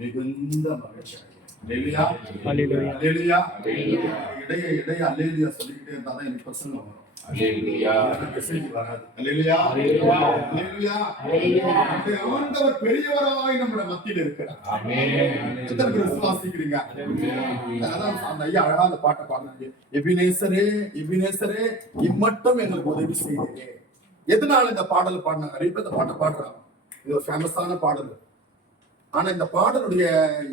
மிகுந்த மகிழ்ச்சி அடைகிறேன். இடைய அல்லேலூயா சொல்லிக்கிட்டே இருந்தாதான் எனக்கு பிரசங்கம் வரும். மெசேஜ் வராது. ஆண்டவர் பெரியவராய் நம்முடைய மத்தியில் இருக்கிறார். எத்தனை பேர் விசுவாசிக்கிறீங்க? அதான் அந்த ஐயா அழகா அந்த பாட்டை பாடுறாங்க. எபினேசரே எபினேசரே இம்மட்டும் எங்களுக்கு உதவி செய்யுங்க. எதனால இந்த பாடல் பாடினாங்க? நிறைய பேர் இந்த பாட்டை பாடுறாங்க. இது ஒரு ஃபேமஸான பாடல். ஆனா இந்த பாடலுடைய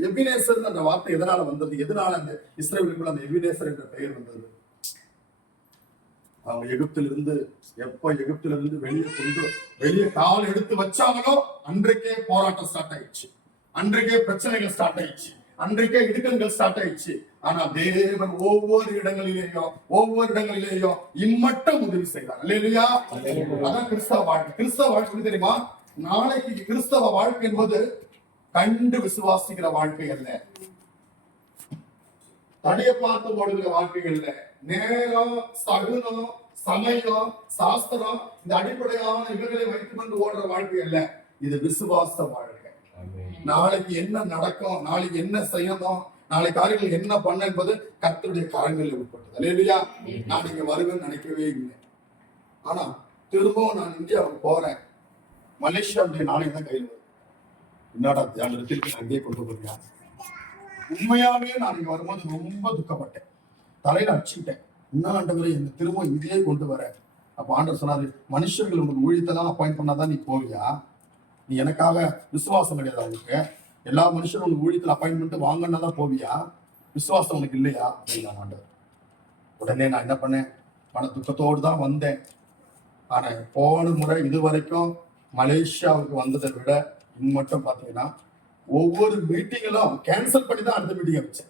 எபினேசர் அந்த வார்த்தை எதனால வந்தது? எதனால அந்த இஸ்ரவேலுக்குள்ள அந்த எபினேசர் என்ற பெயர் வந்தது? அவங்க எகிப்திலிருந்து வெளியே கால் எடுத்து வச்சாங்களோ அன்றைக்கே போராட்டம் ஸ்டார்ட் ஆயிடுச்சு, அன்றைக்கே பிரச்சனைகள் ஸ்டார்ட் ஆயிடுச்சு, அன்றைக்கே இடுக்கங்கள் ஸ்டார்ட் ஆயிடுச்சு. ஆனா தேவன் ஒவ்வொரு இடங்களிலேயும் இம்மட்டும் உதவி செய்தார். இல்லையா? அதான் கிறிஸ்தவ வாழ்க்கை. கிறிஸ்தவ வாழ்க்கை தெரியுமா? நாளைக்கு கிறிஸ்தவ வாழ்க்கை என்பது கண்டு விசுவாசிக்கிற வாழ்க்கை அல்ல, தடைய பார்த்து ஓடுகிற வாழ்க்கை அல்ல. நேரம், சகுனம், சமயம், சாஸ்திரம், இந்த அடிப்படையான இவர்களை வைத்துக் கொண்டு ஓடுற வாழ்க்கை அல்ல. இது விசுவாச வாழ்க்கை. நாளைக்கு என்ன நடக்கும், நாளைக்கு என்ன செய்யணும், நாளை காரியங்கள் என்ன பண்ண என்பது கர்த்தருடைய கரங்களில் உட்பட்டது. இல்லையா? நான் இங்க வருவேன்னு நினைக்கவே இல்லை. ஆனா திரும்பவும் நான் இந்தியாவுக்கு போறேன். மலேசியாவுடைய நாணயம் தான் கையில் வருது. என்னடா தியானத்திற்கு அங்கேயே கொண்டு போறியா? உண்மையாவே நான் இங்க வரும்போது ரொம்ப துக்கப்பட்டேன், தலையில அடிச்சுக்கிட்டேன். இன்னும் ஆண்டவரை என்ன திரும்ப இங்கேயே கொண்டு வர. அப்ப ஆண்டவர் சொன்னாரு, மனுஷர்கள் உங்களுக்கு ஊழியத்தெல்லாம் அப்பாயிண்ட் பண்ணாதான் நீ போவியா? நீ எனக்காக விசுவாசம் கிடையாது அவங்களுக்கு, எல்லா மனுஷரும் உங்களுக்கு ஊழியத்தில் அப்பாயின்மெண்ட் வாங்கன்னா தான் போவியா? விசுவாசம் உனக்கு இல்லையா அப்படின்னா ஆண்டவர். உடனே நான் என்ன பண்ணேன், மன துக்கத்தோடு தான் வந்தேன். ஆனா போன முறை இதுவரைக்கும் மலேசியாவுக்கு வந்ததை விட மட்டும் பாத்தீங்கன்னா ஒவ்வொரு மீட்டிங்களும் கேன்சல் பண்ணி தான் அடுத்த மீட்டிங் வச்சேன்.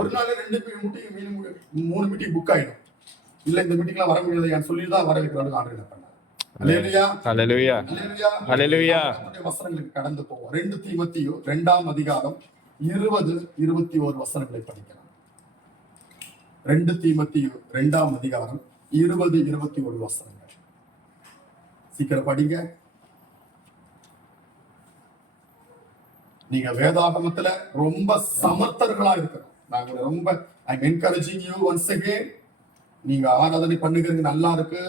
ஒரு நாள் 2 மீட்டிங் 3 மீட்டிங் புக் ஆயிடும். இல்ல இந்த மீட்டிங்லாம் வர முடியாது சொல்லிட்டு தான் வர வைக்கிறாங்க. ஆர்டர் பண்ணாங்க. வசனங்களுக்கு கடந்து போவோம். 2 தீமோத்தேயு 2ஆம் அதிகாரம் 20-21 வசனங்களை படிக்கலாம். 2 தீமோத்தேயு 2ஆம் அதிகாரம் 20-21 வசனங்கள். சீக்கிரம் படிங்க. நீங்க வேதாகமத்துல ரொம்ப சமர்த்தர்களா இருக்கணும். நாங்க ரொம்ப என்கரேஜிங் யூ ஒன்ஸ் அகைன். நீங்க ஆராதனை பண்ணுகிறது நல்லா இருக்கு,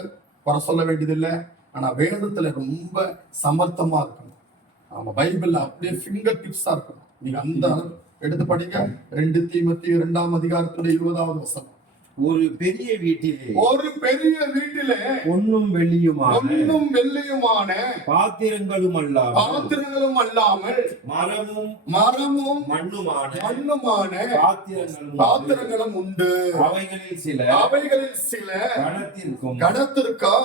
குறை சொல்ல வேண்டியதில்லை. ஆனா வேதத்துல ரொம்ப சமர்த்தமா இருக்கணும். ஆமா, பைபிள்ல அப்படியே ஃபிங்கர் டிப்ஸா இருக்கணும். நீங்க அந்த எடுத்து படிங்க. 2 தீமோத்தேயு 2ஆம் அதிகாரத்துல 20வது வசனம். ஒரு பெரிய வீட்டிலே பொன்னும் வெள்ளியுமான பாத்திரங்களும் அல்லாமல் மரமும் மண்ணுமான பாத்திரங்களும் உண்டு. அவைகளில் சில கணத்திற்கும்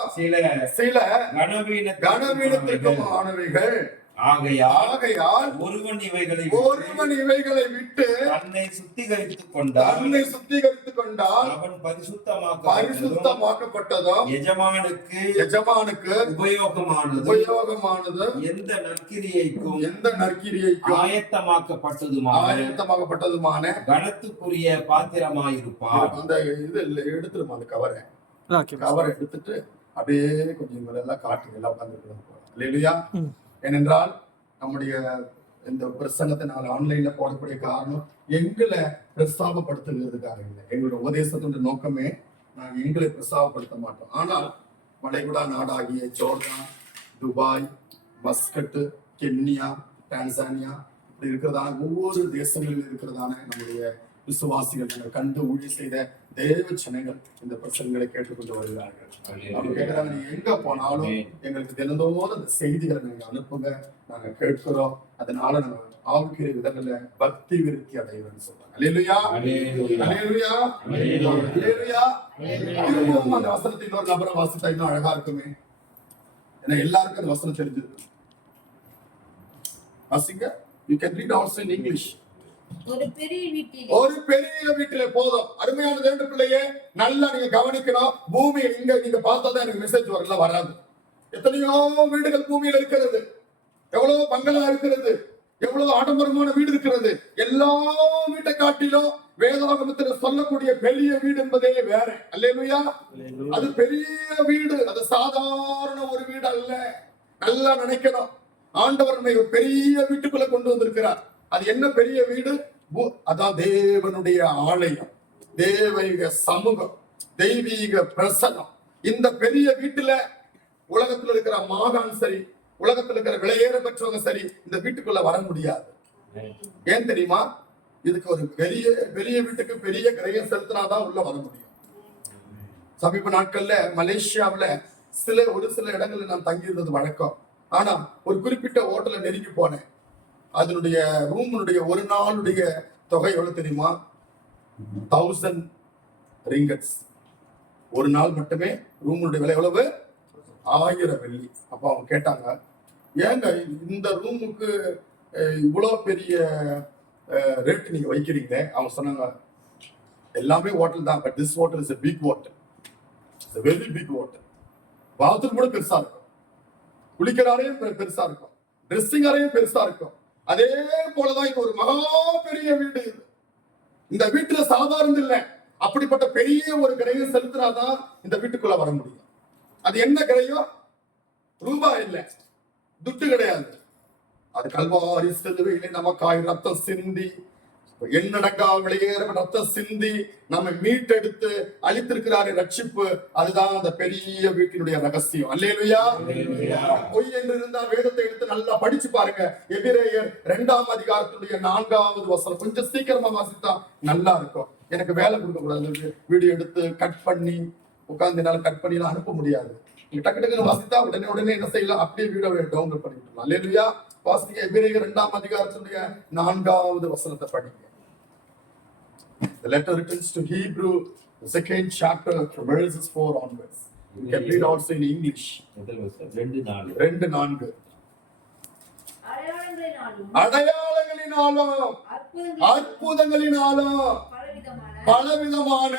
சில கனவீனத்திற்கும் ஆனவைகள். ஆகையால் ஒருவன் இவைகளை விட்டு தன்னை சுத்திகரித்துக் கொண்டால் அவன் பரிசுத்தமாக்கப்பட்டதும் எஜமானுக்கு உபயோகமானது எந்த நற்கிரியைக்கும் ஆயத்தமாக்கப்பட்டதுமான கனத்துக்குரிய பாத்திரமாயிருப்பார். அந்த இது எடுத்துருமா, அந்த கவரை எடுத்துட்டு அப்படியே கொஞ்சம் எல்லாம் காட்டுங்க, எல்லாம் உட்கார்ந்து. ஏனென்றால் நம்முடைய இந்த பிரசங்கத்தை நாங்கள் ஆன்லைன்ல போடக்கூடிய காரணம் எங்களை பிரஸ்தாபப்படுத்துகிறதுக்காக இல்லை. எங்களுடைய உபதேசத்துடைய நோக்கமே நாங்கள் எங்களை பிரஸ்தாபப்படுத்த மாட்டோம். ஆனால் வளைகுடா நாடாகிய Jordan, Dubai, Muscat, Kenya, Tanzania இப்படி இருக்கிறதான ஒவ்வொரு தேசங்களில் இருக்கிறதான நம்முடைய விசுவாசிகள், நாங்கள் கண்டு ஊழியம் செய்த தேவ ஜனங்கள் இந்த பிரசங்களை கேட்டுக்கொண்டு வருகிறார்கள். அவங்க கேட்கிறாங்க, நீங்க எங்க போனாலும் எங்களுக்கு தினந்தோறும் அந்த செய்திகளை நீங்க அனுப்புங்க, நாங்க கேட்கிறோம். அதனால நம்ம ஆவிக்குரிய விதங்கள்ல பக்தி விருத்தி அடைகிறோம்னு சொல்றாங்க. அல்லேலூயா, அல்லேலூயா, அல்லேலூயா. திரும்பவும் அந்த வசனத்தை இன்னொரு நபரை வாசித்தா இன்னும் அழகா இருக்குமே. ஏன்னா எல்லாருக்கும் அந்த வசனம் தெரிஞ்சிருக்கு. வாசிங்க. You can read also in English. ஒரு பெரிய வீட்டிலே போதும். அருமையான தேவனுடைய பிள்ளையே, நல்லா நீங்க கவனிக்கணும். பூமியில் இங்க நீங்க பார்த்தாதான் எனக்கு மெசேஜ் வரல, வராது. எத்தனையோ வீடுகள் பூமியில் இருக்கிறது, எவ்வளவு பங்களா இருக்கிறது, எவ்வளவு ஆடம்பரமான வீடு இருக்கிறது. எல்லா வீட்டை காட்டிலும் வேதாகமத்தில் சொல்லக்கூடிய பெரிய வீடு என்பதே வேற. அல்லேலூயா. அது பெரிய வீடு, அது சாதாரண ஒரு வீடு அல்ல. நல்லா நினைக்கணும். ஆண்டவர் நம்மை ஒரு பெரிய வீட்டுக்குள்ள கொண்டு வந்திருக்கிறார். அது என்ன பெரிய வீடு? அதான் தேவனுடைய ஆலயம், தேவீக சமூகம், தெய்வீக பிரசனம். இந்த பெரிய வீட்டுல உலகத்துல இருக்கிற மாகாண் சரி, உலகத்துல இருக்கிற விலையேற பெற்றவங்க சரி இந்த வீட்டுக்குள்ள வர முடியாது. ஏன் தெரியுமா? இதுக்கு ஒரு பெரிய பெரிய வீட்டுக்கு பெரிய கிரயம் செலுத்தினாதான் உள்ள வர முடியும். சமீப நாட்கள்ல மலேசியாவில ஒரு சில இடங்கள்ல நான் தங்கி இருந்தது வழக்கம். ஆனா ஒரு குறிப்பிட்ட ஹோட்டல்ல நெருங்கி போனேன். அதனுடைய ரூமுடைய ஒரு நாளுடைய தொகை எவ்வளவு தெரியுமா? 1000 ரிங்கட்ஸ். ஒரு நாள் மட்டுமே ரூமுடைய விலை எவ்வளவு? 1000 வெள்ளி. அப்ப அவங்க கேட்டாங்க, ஏங்க இந்த ரூமுக்கு இவ்வளவு பெரிய ரேட் நீங்க வைக்கிறீங்க? அவங்க சொன்னாங்க, எல்லாமே ஹோட்டல் தான், but this hotel is a big hotel. It's a very big hotel. Bathroom கூட பெருசா இருக்கும், குளிக்கிற அறையும் பெருசா இருக்கும், ட்ரெஸ்ஸிங் அறையும் பெருசா இருக்கும். அதே போலதான் இது ஒரு மகா பெரிய வீடு. இந்த வீட்டுல சாதாரண இல்லை, அப்படிப்பட்ட பெரிய ஒரு கிரயம் செலுத்தினாதான் இந்த வீட்டுக்குள்ள வர முடியும். அது என்ன கிரயம்? ரூபாய் இல்லை, துட்டு கிடையாது. அது கல்வாரி சிலுவையிலே நமக்காய் ரத்தம் சிந்தி, எண்ணடங்கா வெளியேற ரத்தம் சிந்தி நம்ம மீட்டெடுத்து அளித்திருக்கிறாரு ரட்சிப்பு. அதுதான் அந்த பெரிய வீட்டினுடைய ரகசியம். அல்லேலூயா. பொய் என்று இருந்தா வேதத்தை எடுத்து நல்லா படிச்சு பாருங்க. எபிரேயர் 2ஆம் அதிகாரத்துடைய 4வது வசனம். கொஞ்சம் சீக்கிரமா வாசித்தா நல்லா இருக்கும். எனக்கு வேலை கொடுக்க கூடாது, வீடியோ எடுத்து கட் பண்ணி உட்கார்ந்து என்னால கட் பண்ணி அனுப்ப முடியாது. டக்கு டக்குன்னு வாசித்தா உடனே என்ன செய்யலாம்? அப்படியே வீடியோ டவுன்லோட் பண்ணிக்கலாம். அல்லேலூயா. வாசிங்க. எபிரேயர் 2ஆம் அதிகாரத்துடைய 4வது வசனத்தை படிங்க. The letter written to Hebrew, the 2nd chapter, from verses 4 onwards. You can read also in English. 2:4. அடையாளங்களினாலும் அற்புதங்களினாலும் பலவிதமான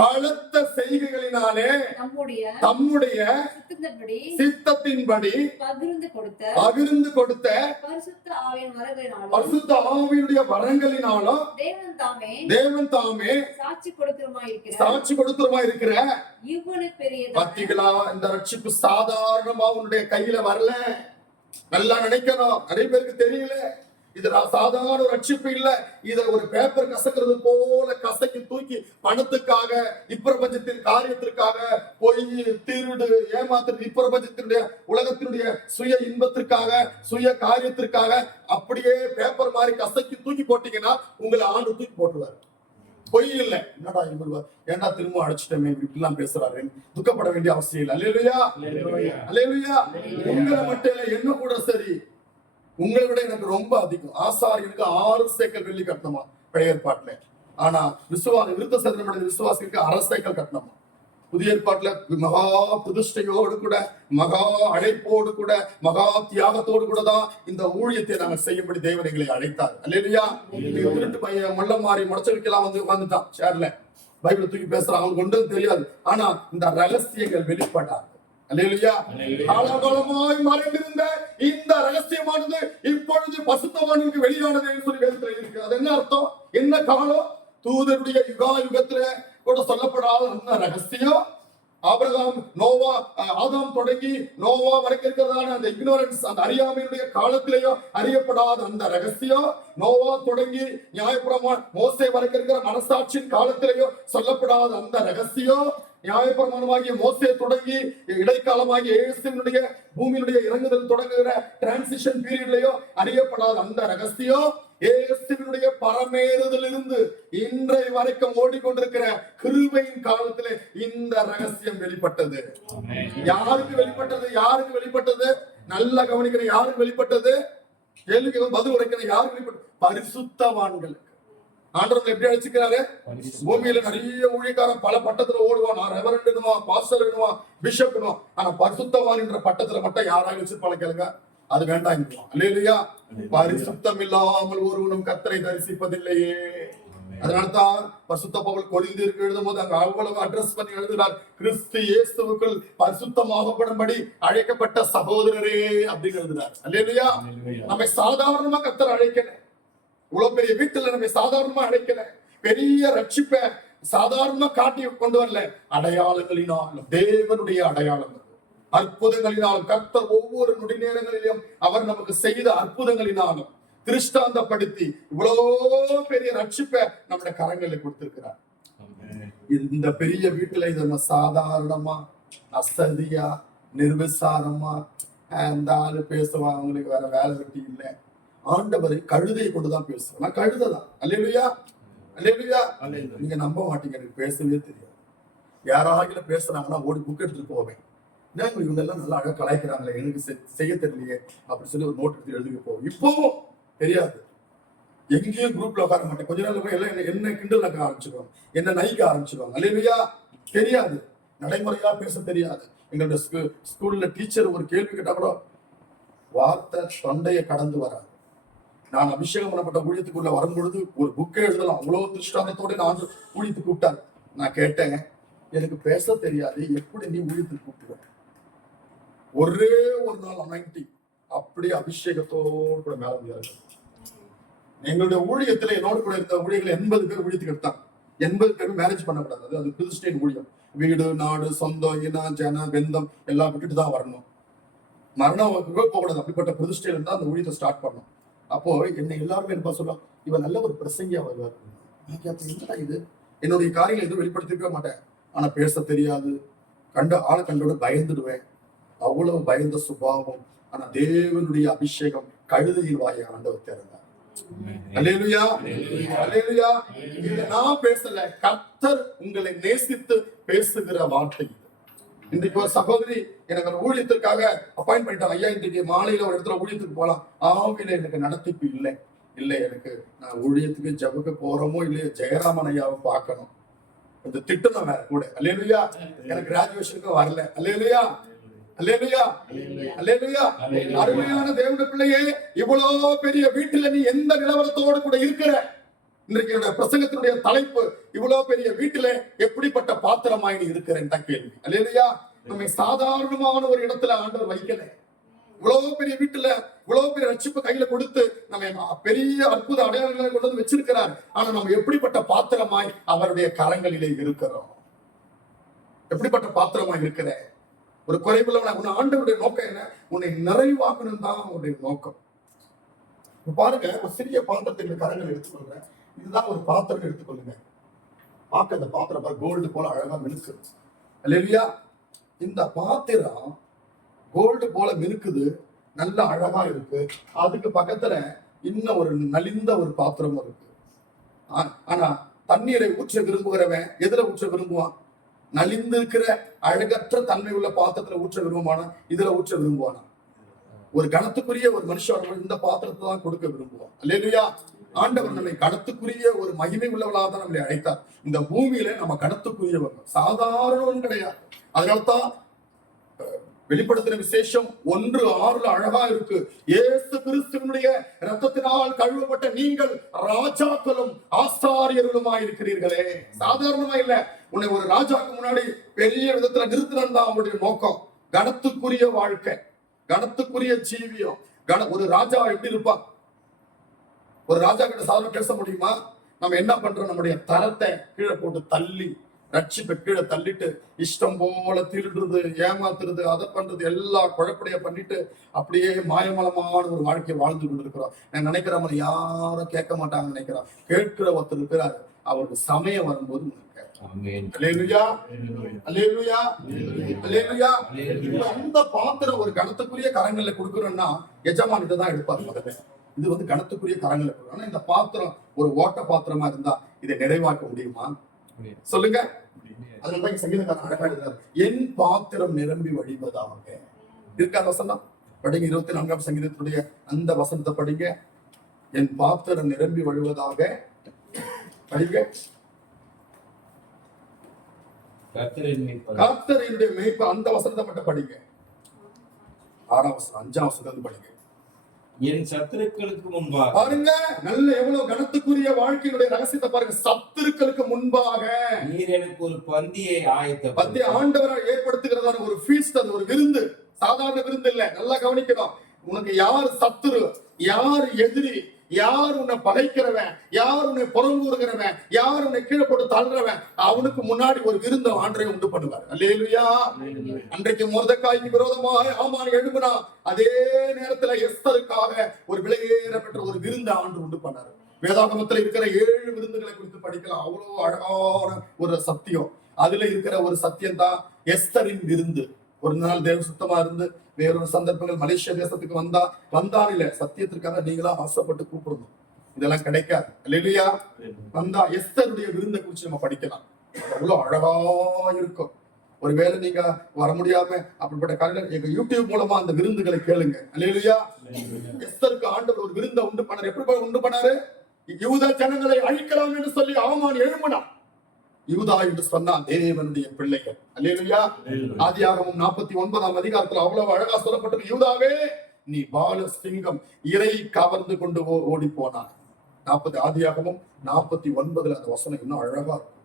பலத்த செய்கைகளினாலே தம்முடைய சித்தத்தின்படி பகிர்ந்து கொடுத்த பரிசுத்த ஆவியினுடைய வரங்களினாலும் தேவன் தாமே சாட்சி கொடுக்கிறமாய் இருக்கிற பத்திகளா. இந்த ரட்சிப்பு சாதாரணமா உன்னுடைய கையில வரல. நல்லா நினைக்கணும். நிறைய பேருக்கு தெரியல, இது சாதாரண ரட்சிப்பு இல்ல. இத ஒரு பேப்பர் கசக்கிறது போல கசக்கி தூக்கி பணத்துக்காக, இப்பிரபஞ்சத்தின் காரியத்திற்காக, பொய், திருடு, ஏமாத்துறது, இப்பிரபஞ்சத்தினுடைய உலகத்தினுடைய சுய இன்பத்திற்காக, சுய காரியத்திற்காக அப்படியே பேப்பர் மாதிரி கசக்கி தூக்கி போட்டீங்கன்னா உங்களை ஆண்டு தூக்கி போட்டுருவாரு. பொய் இல்ல. என்னடா இவர் ஏன்டா திரும்ப அழைச்சிட்டமே இப்படிலாம் பேசுறாரு, துக்கப்பட வேண்டிய அவசியம் இல்லை. அல்லேலூயா. அல்லேலூயா. உங்களை மட்டும் இல்ல, என்ன கூட சரி, உங்களை விட எனக்கு ரொம்ப அதிகம். ஆசாரியனுக்கு 6 சேக்கல் வெள்ளி கட்டணுமா பழைய ஏற்பாட்டுல. ஆனா விருத்த சேதனம் விசுவாசிக்கு 1/2 சேக்கல் கட்டணுமா. புதிய ஏற்பாட்டுல மகா பிரதிஷ்டையோடு கூட, மகா அழைப்போடு கூட, மகா தியாகத்தோடு கூட தான் இந்த ஊழியத்தை நாங்கள் செய்யும்படி தேவன் எங்களை அழைத்தார். அல்லேலூயா. திருட்டு பையன் முள்ள மாறி முடச்ச வைக்கலாம் வந்துட்டான் சேர்ல, பைபிள் தூக்கி பேசுறான், அவனுக்கு ஒன்றும் தெரியாது. ஆனா இந்த ரகசியங்கள் வெளிப்படாது. அல்லேலூயா. காலகாலமாய் மறைந்திருந்த இந்த ரகசியமானது இப்பொழுது பசுத்தவானுக்கு வெளியானது என்று சொல்லி வேதத்தில் இருக்கு. அது என்ன அர்த்தம்? என்ன காலம்? தூதருடைய யுகத்துல கூட சொல்லப்படாத அந்த ரகசியம், ஆபிரகாம், நோவா, ஆதாம் தொடங்கி நோவா வரைக்கும் இருக்கிறதான அந்த இக்னோரன்ஸ், அந்த அறியாமையுடைய காலத்திலேயோ அறியப்படாத அந்த ரகசியம், நோவா தொடங்கி நியாயப்பிரமாணம் மோசே வரைக்கும் இருக்கிற மனசாட்சியின் காலத்திலேயோ சொல்லப்படாத அந்த ரகசியம், நியாயப்பிரமாணமாகிய மோசே தொடங்கி இடைக்காலமாகிய இயேசுவினுடைய பூமியினுடைய இறங்குதல் தொடங்குகிற டிரான்சிஷன் பீரியட்லயோ அறியப்படாத அந்த ரகசியம், இயேசுவினுடைய பரமேறுதலிருந்து இன்றை வரைக்கும் ஓடிக்கொண்டிருக்கிற கிருபையின் காலத்திலே இந்த ரகசியம் வெளிப்பட்டது. யாருக்கு வெளிப்பட்டது? யாருக்கு வெளிப்பட்டது? நல்லா கவனிக்கிற. யாருக்கு வெளிப்பட்டது? கேள்விக்கு பதில் உரைக்கணும். யாருக்கு வெளிப்பட்டது? பரிசுத்தவான்களுக்கு. ஆண்டவர் எப்படி அழைச்சிக்கிறாரு? பூமியில நிறைய ஊழியக்காரன் பல பட்டத்துல ஓடுவான். நான் ரெவரண்ட் வேணுவான், பாஸ்டர் வேணுவான், பிஷப் வேணுவான். ஆனா பரிசுத்தவான் என்ற பட்டத்துல மட்டும் யாராக வச்சிருப்பாங்க கேளுங்க, அது வேண்டாம். அல்லேலூயா. பரிசுத்தம் இல்லாமல் ஒருவனும் கர்த்தரை தரிசிப்பதில்லையே. அதனால்தான் பரிசுத்த பவுல் கொரிந்தியருக்கு எழுதும் போது அங்க அவ்வளவு அட்ரஸ் பண்ணி எழுதுகிறார், கிறிஸ்து இயேசுவுக்குள் பரிசுத்தமாகப்படும்படி அழைக்கப்பட்ட சகோதரரே அப்படின்னு எழுதுறார். அல்லேலூயா. நம்மை சாதாரணமா கர்த்தர் அழைக்கல. இவ்வளவு பெரிய வீட்டுல நம்ம சாதாரணமா அழைக்கல. பெரிய ரட்சிப்பை சாதாரணமா காட்டி கொண்டு வரல. அடையாளங்களினால், தேவனுடைய அடையாளங்கள். அற்புதங்களினாலும் கர்த்தர் ஒவ்வொரு நொடி நேரங்களிலும் அவர் நமக்கு செய்த அற்புதங்களினாலும் திருஷ்டாந்தப்படுத்தி இவ்வளவு பெரிய ரட்சிப்பை நம்முடைய கரங்களில் கொடுத்திருக்கிறார். இந்த பெரிய வீட்டுல இது நம்ம சாதாரணமா அசதியா நிர்விசாரமா அந்த ஆளு பேசுவான், அவங்களுக்கு வேற வேலை வெட்டி இல்லை. ஆண்டவரை கழுதையை கொண்டுதான் பேசுவேன். நான் கழுதைதான். அல்லேலூயா, அல்லேலூயா. நீங்க நம்ப மாட்டீங்க, எனக்கு பேசவே தெரியாது. யாராவது பேசுறாங்கன்னா ஓடி புக் எடுத்துட்டு போவேன். இவங்க எல்லாம் நல்லா அழகா கலாய்க்கிறாங்களே, எனக்கு செய்ய தெரியலையே அப்படின்னு சொல்லி ஒரு நோட் எடுத்து எழுதி போவோம். இப்பவும் தெரியாது, எங்கேயும் குரூப்ல உட்கார மாட்டேன். கொஞ்ச நாள் போய் எல்லாம் என்ன கிண்டல் நக்க ஆரம்பிச்சிருவாங்க, என்ன நைக்க ஆரம்பிச்சிருவாங்க. அல்லேலூயா. தெரியாது, நடைமுறையா பேச தெரியாது. எங்களோட ஸ்கூல்ல டீச்சர் ஒரு கேள்வி கேட்டா கூட வார்த்தை தொண்டையை கடந்து வராது. நான் அபிஷேகம் பண்ணப்பட்ட ஊழியத்துக்குள்ள வரும்பொழுது ஒரு புக்கை எழுதலாம், அவ்வளவு திருஷ்டாந்தத்தோட நான் ஊழியத்துக்கு கூப்பிட்டாங்க. நான் கேட்டேன், எனக்கு பேச தெரியாது, எப்படி நீ ஊழியத்துக்கு கூப்பிடுவ? ஒரே ஒரு நாள் அனாயிண்டிங், அப்படியே அபிஷேகத்தோடு கூட மேல முடியாது. எங்களுடைய ஊழியத்துல என்னோட கூட இருந்த ஊழியர்கள் 80 பேர் ஊழியத்துக்கு எடுத்தாங்க. 80 பேரும் மேரேஜ் பண்ணக்கூடாது. அது கிறிஸ்டியன் ஊழியம். வீடு நாடு சொந்தம் இன ஜன பெந்தம் எல்லாம் விட்டுட்டு தான் வரணும். மரணம் போகக்கூடாது. அப்படிப்பட்ட பிரதிஷ்டையில இருந்தா அந்த ஊழியத்தை ஸ்டார்ட் பண்ணணும். அப்போ என்னை எல்லாருமே என்ன சொல்லுவாங்க, இவன் நல்ல ஒரு பிரசங்கியா வருவார். என்னடா இது, என்னுடைய காரியங்களை எதுவும் வெளிப்படுத்திருக்க மாட்டேன். ஆனா பேச தெரியாது, ஆளை கண்டோட பயந்துடுவேன். அவ்வளவு பயந்த சுபாவம். ஆனா தேவனுடைய அபிஷேகம் கழுதையின் வாயை ஆண்டவர் திறந்தார். அல்லேலூயா, அல்லேலூயா. இத நான் பேசல, கர்த்தர் உங்களை நேசித்து பேசுகிற வார்த்தை இது. இன்றைக்கு ஒரு சகோதரி எனக்கு ஒரு ஊழியத்திற்காக அப்பாயிண்ட் பண்ணிட்டாங்க. ஐயா, இன்றைக்கு மாலையில ஒரு இடத்துல ஊழியத்துக்கு போலாம். ஆவில எனக்கு நடத்திப்பு இல்லை. இல்லை, எனக்கு நான் ஊழியத்துக்கு ஜபுக்கு போறோமோ இல்லையோ ஜெயராமன் ஐயாவை பார்க்கணும். கொஞ்சம் திட்டணும் வேற கூட. அல்லேலூயா. எனக்கு கிராஜுவேஷனுக்கு வரல. அல்லேலூயா, அல்லேலூயா, அல்லேலூயா. அருமையான தேவனுடைய பிள்ளையே, இவ்வளவு பெரிய வீட்டுல நீ எந்த நிலவரத்தோடு கூட இருக்கிற? இன்றைக்கு என்னுடைய பிரசங்கத்தினுடைய தலைப்பு, இவ்வளவு பெரிய வீட்டுல எப்படிப்பட்ட பாத்திரமாய் நீ இருக்கிறேன் தான் கேள்வி. அல்லேலூயா. நம்மை சாதாரணமான ஒரு இடத்துல ஆண்டவர் வைக்கல. இவ்வளவு பெரிய வீட்டுல இவ்வளவு பெரிய ரட்சிப்பு கையில கொடுத்து நம்ம பெரிய அற்புத அடையாளங்களை கொண்டு வந்து வச்சிருக்கிறார். ஆனா நம்ம எப்படிப்பட்ட பாத்திரமாய் அவருடைய கரங்களிலே இருக்கிறோம்? எப்படிப்பட்ட பாத்திரமாய் இருக்கிற? ஒரு குறைவுள்ள உன்னை ஆண்டவருடைய நோக்கம் என்ன? உன்னை நிறைவாக்கணும் தான் அவருடைய நோக்கம். பாருங்க, ஒரு சிறிய பாத்திரத்தை கரங்கள் எடுத்துக்கொள்றேன். இதுதான் ஒரு பாத்திரம் எடுத்துக்கொள்ளுங்க. பார்க்க அந்த பாத்திரம் கோல்டு போல அழகா மினுக்கு. அல்லேலூயா. இந்த பாத்திரம் கோல்டு போல மினுக்குது, நல்ல அழகா இருக்கு. அதுக்கு பக்கத்துல இன்னும் ஒரு நலிந்த ஒரு பாத்திரம் இருக்கு. ஆனா தண்ணீரை ஊற்ற விரும்புகிறவன் எதுல ஊற்ற விரும்புவான்? நலிந்து இருக்கிற அழகற்ற தன்மை உள்ள பாத்திரத்துல ஊற்ற விரும்புவானா, இதுல ஊற்ற விரும்புவானா? ஒரு கணத்துக்குரிய ஒரு மனுஷன் இந்த பாத்திரத்தை தான் கொடுக்க விரும்புவான். அல்லேலூயா. ஆண்டவர் நம்மை கணத்துக்குரிய ஒரு மகிமை உள்ளவளாக தான் நம்மளை அழைத்தார். இந்த பூமியில நம்ம கணத்துக்குரியவங்க, சாதாரணவன் கிடையாது. அதனால்தான் வெளிப்படுத்தின விசேஷம் 1:6 அழகா இருக்கு. இயேசு கிறிஸ்துவினுடைய இரத்தத்தினால் கழுவப்பட்ட நீங்கள் ராஜாக்களும் ஆசாரியர்களுமாய் இருக்கிறீர்களே. சாதாரணமா இல்ல, உன்னை ஒரு ராஜாக்கு முன்னாடி பெரிய விதத்துல நிறுத்தினது தான் அவனுடைய நோக்கம். கணத்துக்குரிய வாழ்க்கை, கணத்துக்குரிய ஜீவியம். ஒரு ராஜா எப்படி இருப்பான்? ஒரு ராஜா கிட்ட சாதாரண பேச முடியுமா? நம்ம என்ன பண்றோம்? நம்முடைய தரத்தை கீழே போட்டு தள்ளி, ரட்சிப்பை கீழே தள்ளிட்டு, இஷ்டம் போல திருடுறது, ஏமாத்துறது, அதை பண்றது, எல்லா குழப்படைய பண்ணிட்டு அப்படியே மாயமலமான ஒரு வாழ்க்கையை வாழ்ந்து கொண்டிருக்கிறோம். நான் நினைக்கிறேன், யாரும் கேட்க மாட்டாங்கன்னு நினைக்கிறோம். கேட்கிற ஒருத்தர் இருக்கிறார். அவருக்கு சமயம் வரும்போது அந்த பாத்திரம் ஒரு கணத்துக்குரிய கரங்கள்ல கொடுக்கணும்னா எஜமான் இதை தான் எடுப்பார் முதல்ல. இது வந்து கணத்துக்குரிய கரங்களை கொடுக்கணும். ஆனா இந்த பாத்திரம் ஒரு ஓட்ட பாத்திரமா இருந்தா இதை நிறைவாக்க முடியுமா? சொல்லுங்க. அதனாலதான் சங்கீதக்காரன் அழகா எழுதுறாரு, என் பாத்திரம் நிரம்பி வழிவதாக. இருக்கா வசனம்? படிங்க. 24ஆம் சங்கீதத்துடைய அந்த வசனத்தை படிங்க. என் பாத்திரம் நிரம்பி வழிவதாக. படிங்க. கர்த்தரினுடைய மேய்ப்பு, அந்த வசனத்தை மட்டும் படிங்க. 6ஆம் வசனம் 5ஆம் வசனத்தை படிங்க. என் சத்துருக்களுக்கு முன்பாக பாருங்க, நல்ல எவ்வளவு கணத்துக்குரிய வாழ்க்கையினுடைய ரகசியத்தை பாருங்க. சத்துருக்களுக்கு முன்பாக நீர் எனக்கு ஒரு பந்தியை பந்தியை ஆண்டவரால் ஏற்படுத்துகிறதான ஒரு ஃபீஸ்ட், அது ஒரு விருந்து. சாதாரண விருந்து இல்ல. நல்லா கவனிக்கணும். உனக்கு யார் சத்துரு, யார் எதிரி, யார் உன்னை பகைக்கிறவன், யார் உன்னை புறங்கூறுகிறவன், யார் உன்னை கீழே போட்டு தள்ளுறவன், அவனுக்கு முன்னாடி ஒரு விருந்த ஆண்டவரை உண்டு பண்ணுவார். அல்லேலூயா. அன்றைக்கு மொர்தெக்காய்க்கு விரோதமாக ஆமான் எழும்பினா, அதே நேரத்துல எஸ்தருக்காக ஒரு விலையேறப்பட்ட ஒரு விருந்த ஆண்டு உண்டு பண்ணாரு. வேதாகமத்துல இருக்கிற 7 விருந்துகளை குறித்து படிக்கலாம். அவ்வளவு அழகான ஒரு சத்தியம். அதுல இருக்கிற ஒரு சத்தியம் தான் எஸ்தரின் விருந்து. ஒரு நாள் தேவ சுத்தமா இருந்து வேறொரு சந்தர்ப்பங்கள் மலேசியா தேசத்துக்கு வந்தான் இல்ல, சத்தியத்திற்காக நீங்களா ஆசைப்பட்டு கூப்பிடணும். இதெல்லாம் கிடைக்காது. அல்லேலூயா. வந்தா எஸ்தருடைய விருந்தை குறிச்சு நம்ம படிக்கலாம். அவ்வளவு அழகா இருக்கும். ஒருவேளை நீங்க வர முடியாம அப்படிப்பட்ட காலையில எங்க யூடியூப் மூலமா அந்த விருந்துகளை கேளுங்க. அல்லேலூயா. எஸ்தருக்கு ஆண்டவர் ஒரு விருந்தை உண்டு பண்ணாரு. எப்படி உண்டு பண்ணாரு? யூதா ஜனங்களை அழிக்கலாம் என்று சொல்லி ஆமான் எழும்பினான். யூதா என்று சொன்னா தேவனுடைய பிள்ளைகள். அல்லேலூயா. ஆதியாகமம் 49ஆம் அதிகாரத்துல அவ்வளவு அழகா சொல்லப்பட்டது. யூதாவே, நீ பால சிங்கம் இறை கவர்ந்து கொண்டு ஓடி போனான். ஆதியாகமம் 49 அந்த வசனம் இன்னும் அழகா இருக்கும்.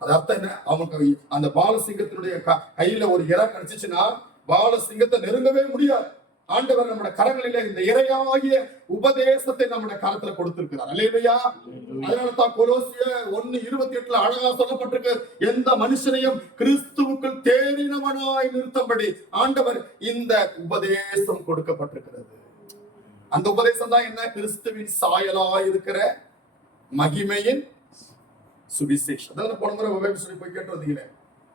அது அர்த்தம் என்ன? அவனுக்கு அந்த பாலசிங்கத்தினுடைய கையில ஒரு இறை கிடைச்சிச்சுன்னா பாலசிங்கத்தை நெருங்கவே முடியாது. ஆண்டவர் நம்முடைய கரங்களில இந்த இறையாகிய உபதேசத்தை நம்முடைய கரத்துல கொடுத்திருக்கிறார். அல்லேலூயா. அதனாலதான் கொலோசியர் 1:28 அழகா சொல்லப்பட்டிருக்கு, எந்த மனுஷனையும் கிறிஸ்துவுக்குள் தேறினவனாய் நிறுத்தபடி ஆண்டவர் இந்த உபதேசம் கொடுக்கப்பட்டிருக்கிறது. அந்த உபதேசம் தான் என்ன? கிறிஸ்துவின் சாயலாய் இருக்கிற மகிமையின் சுவிசேஷம். அதாவது போன முறை சொல்லி போய் கேட்டு வந்தீங்களே,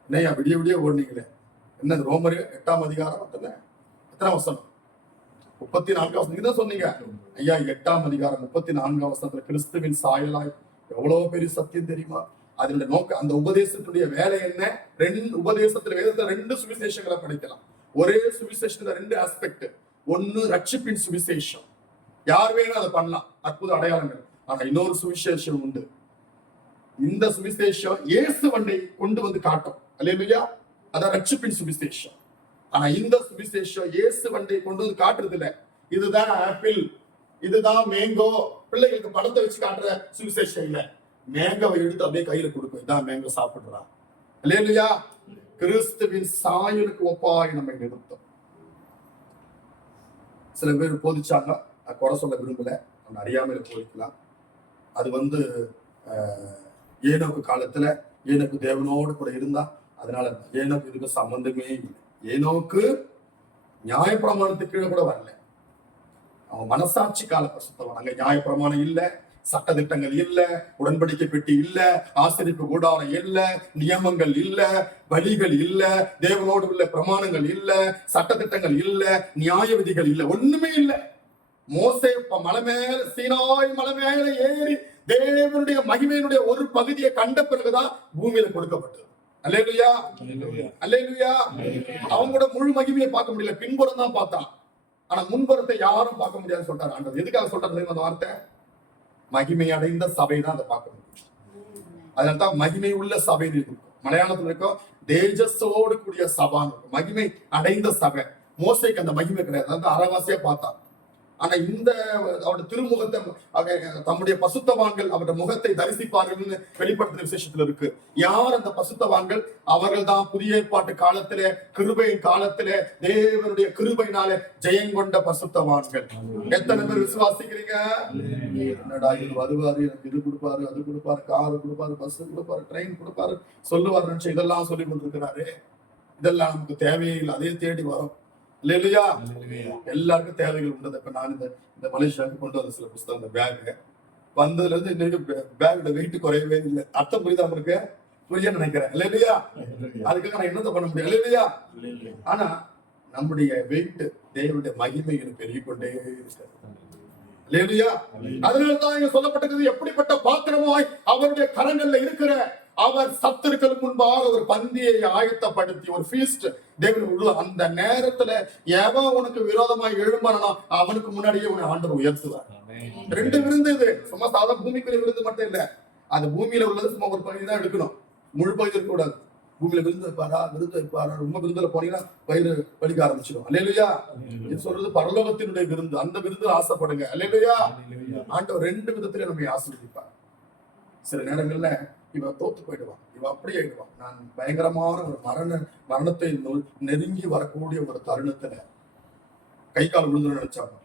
என்னையா விடிய விடிய ஓடுனீங்களே, என்ன ரோமர் 8ஆம் அதிகாரம் எத்தனை வசனம்? 34 வசனம். நீங்க தான் சொன்னீங்க ஐயா, 8ஆம் அதிகாரம் 34ஆம் வசனத்துல கிறிஸ்துவின் சாயலாய். எவ்வளவு பெரிய சத்தியம் தெரியுமா? அதனுடைய நோக்கம், அந்த உபதேசத்துடைய வேலை என்ன? 2 உபதேசத்துல வேதத்துல 2 சுவிசேஷங்களை படிக்கலாம். ஒரே சுவிசேஷத்துல 2 ஆஸ்பெக்ட். ஒன்னு ரட்சிப்பின் சுவிசேஷம், யார் வேணும் அதை பண்ணலாம், அற்புத அடையாளங்கள். ஆனா இன்னொரு சுவிசேஷம் உண்டு. இந்த சுவிசேஷம் இயேசு வண்டை கொண்டு வந்து காட்டும். அல்லேலூயா. அதான் ரட்சிப்பின் சுவிசேஷம். ஆனா இந்த சுவிசேஷம் இயேசு வண்டை கொண்டு வந்து காட்டுறது இல்ல. இதுதான் ஆப்பிள், இதுதான் மேங்கோ, பிள்ளைகளுக்கு படத்தை வச்சு காட்டுற சுவிசேஷம் இல்ல. மேங்கோவை எடுத்து அப்படியே கையில கொடுக்கும், இதான் மேங்கோ சாப்பிடுறா. அல்லேலூயா. கிறிஸ்துவின் சாயலுக்கு ஒப்பாய் நம்மை நிறுத்தும். சில பேர் போதிச்சாங்க, நான் குறை சொல்ல விரும்பல, நம்ம அறியாமையில போதிக்கலாம். அது ஏனோக்கு காலத்துல ஏனோக்கு தேவனோடு கூட இருந்தா, அதனால ஏனோக்கு இதுக்கு சம்பந்தமே இல்லை. ஏனோக்கு நியாயப்பிரமாணத்துக்கு கீழே கூட வரல. அவன் மனசாட்சி கால பரிசுத்தவன். அங்க நியாயப்பிரமாணம் இல்ல, சட்டதிட்டங்கள் இல்ல, உடன்படிக்கை பெட்டி இல்ல, ஆசரிப்பு கூடாரம் இல்ல, நியமங்கள் இல்ல, வழிகள் இல்ல, தேவனோடு உள்ள பிரமாணங்கள் இல்ல, சட்டதிட்டங்கள் இல்ல, நியாய விதிகள் இல்ல, ஒண்ணுமே இல்ல. மோசே மலை மேல, சீனாய் மலை மேல ஏறி தேவனுடைய மகிமையினுடைய ஒரு பகுதியை கண்ட பிறகுதான் பூமியில கொடுக்கப்பட்டது. அல்லேலூயா. அல்லேலூயா. அவங்களோட முழு மகிமையை பார்க்க முடியல, பின்புறம் தான் பார்த்தான். ஆனா முன்புறத்தை யாரும் பார்க்க முடியாதுன்னு சொல்றாரு ஆண்டவர். எதுக்காக சொல்றாரு அந்த வார்த்தை? மகிமை அடைந்த சபை தான் அதை பார்க்க முடியும். அதனால்தான் மகிமை உள்ள சபை இருக்கும். மலையாளத்துல இருக்கும் தேஜஸோடு கூடிய சபான்னு இருக்கும். மகிமை அடைந்த சபை. மோசைக்கு அந்த மகிமை கிடையாது, அதாவது அறவாசியா பார்த்தான். ஆனா இந்த அவருடைய திருமுகத்தை, தம்முடைய பசுத்தவான்கள் அவருடைய முகத்தை தரிசிப்பார்கள் வெளிப்படுத்துற விசேஷத்துல இருக்கு. யார் அந்த பசுத்தவான்கள்? அவர்கள் தான் புதிய ஏற்பாட்டு காலத்திலே, கிருபையின் காலத்திலே தேவனுடைய கிருபையினாலே ஜெயங்கொண்ட பசுத்தவான்கள். எத்தனை பேர் விசுவாசிக்கிறீங்க? என்னடா இது வருவாரு, எனக்கு இது கொடுப்பாரு, அது கொடுப்பாரு, காரு கொடுப்பாரு, பஸ் கொடுப்பாரு, ட்ரெயின் கொடுப்பாரு சொல்லுவாரு, இதெல்லாம் சொல்லி கொண்டிருக்கிறாரு. இதெல்லாம் நமக்கு தேவையே இல்லை, அதே தேடி வரும். இல்லையா? எல்லாருக்கும் தேவைகள் உண்டு. இப்ப நான் இந்த மலேசியாவுக்கு கொண்டு வந்த சில புத்தகம், இந்த பேக் வந்ததுல இருந்து இன்னைக்கு பேக்கோட வெயிட் குறையவே இல்லை. அர்த்தம் புரியுதா உங்களுக்கு? புரிய நினைக்கிறேன் இல்லையா? அதுக்காக நான் என்னத்தை பண்ண முடியும் இல்லையா? ஆனா நம்முடைய வெயிட் தேவனுடைய மகிமைகள் பெருகிக்கொண்டே இருக்கிறது. அதனாலதான் இங்க சொல்லப்பட்டிருக்கிறது, எப்படிப்பட்ட பாத்திரமாய் அவருடைய கரங்கள்ல இருக்கிற அவர் சத்துருக்கள் முன்பாக ஒரு பந்தியை ஆயத்தப்படுத்தி ஒரு ஃபீஸ்ட் தேவன் அந்த நேரத்துல எவன் உனக்கு விரோதமாய் எழும்பறானோ அவனுக்கு முன்னாடியே உன்னை ஆண்டவர் உயர்த்துவார். 2 விருந்து இது. சும்மா சாதா பூமிக்குரிய விருந்து மட்டும் இல்ல, அது பூமியில உள்ளது சும்மா ஒரு பகுதி தான் எடுக்கணும், முழு பகுதி இருக்க கூடாது. பூமியில விருந்து வைப்பாரா, ரொம்ப விருந்துல போனீங்கன்னா வயிறு வலிக்க ஆரம்பிச்சிடும். அல்லேலூயா. இது சொல்றது பரலோகத்தினுடைய விருந்து. அந்த விருந்து ஆசைப்படுங்க. அல்லேலூயா. ஆண்டவர் 2 விதத்திலே நம்மை ஆசீர்வதிப்பார். சில நேரங்கள்ல இவன் தோத்து போயிடுவான், இவன் அப்படி ஆயிடுவான். நான் பயங்கரமான ஒரு மரணத்தை நெருங்கி வரக்கூடிய ஒரு தருணத்துல கை கால் விழுந்து நினைச்சாங்க,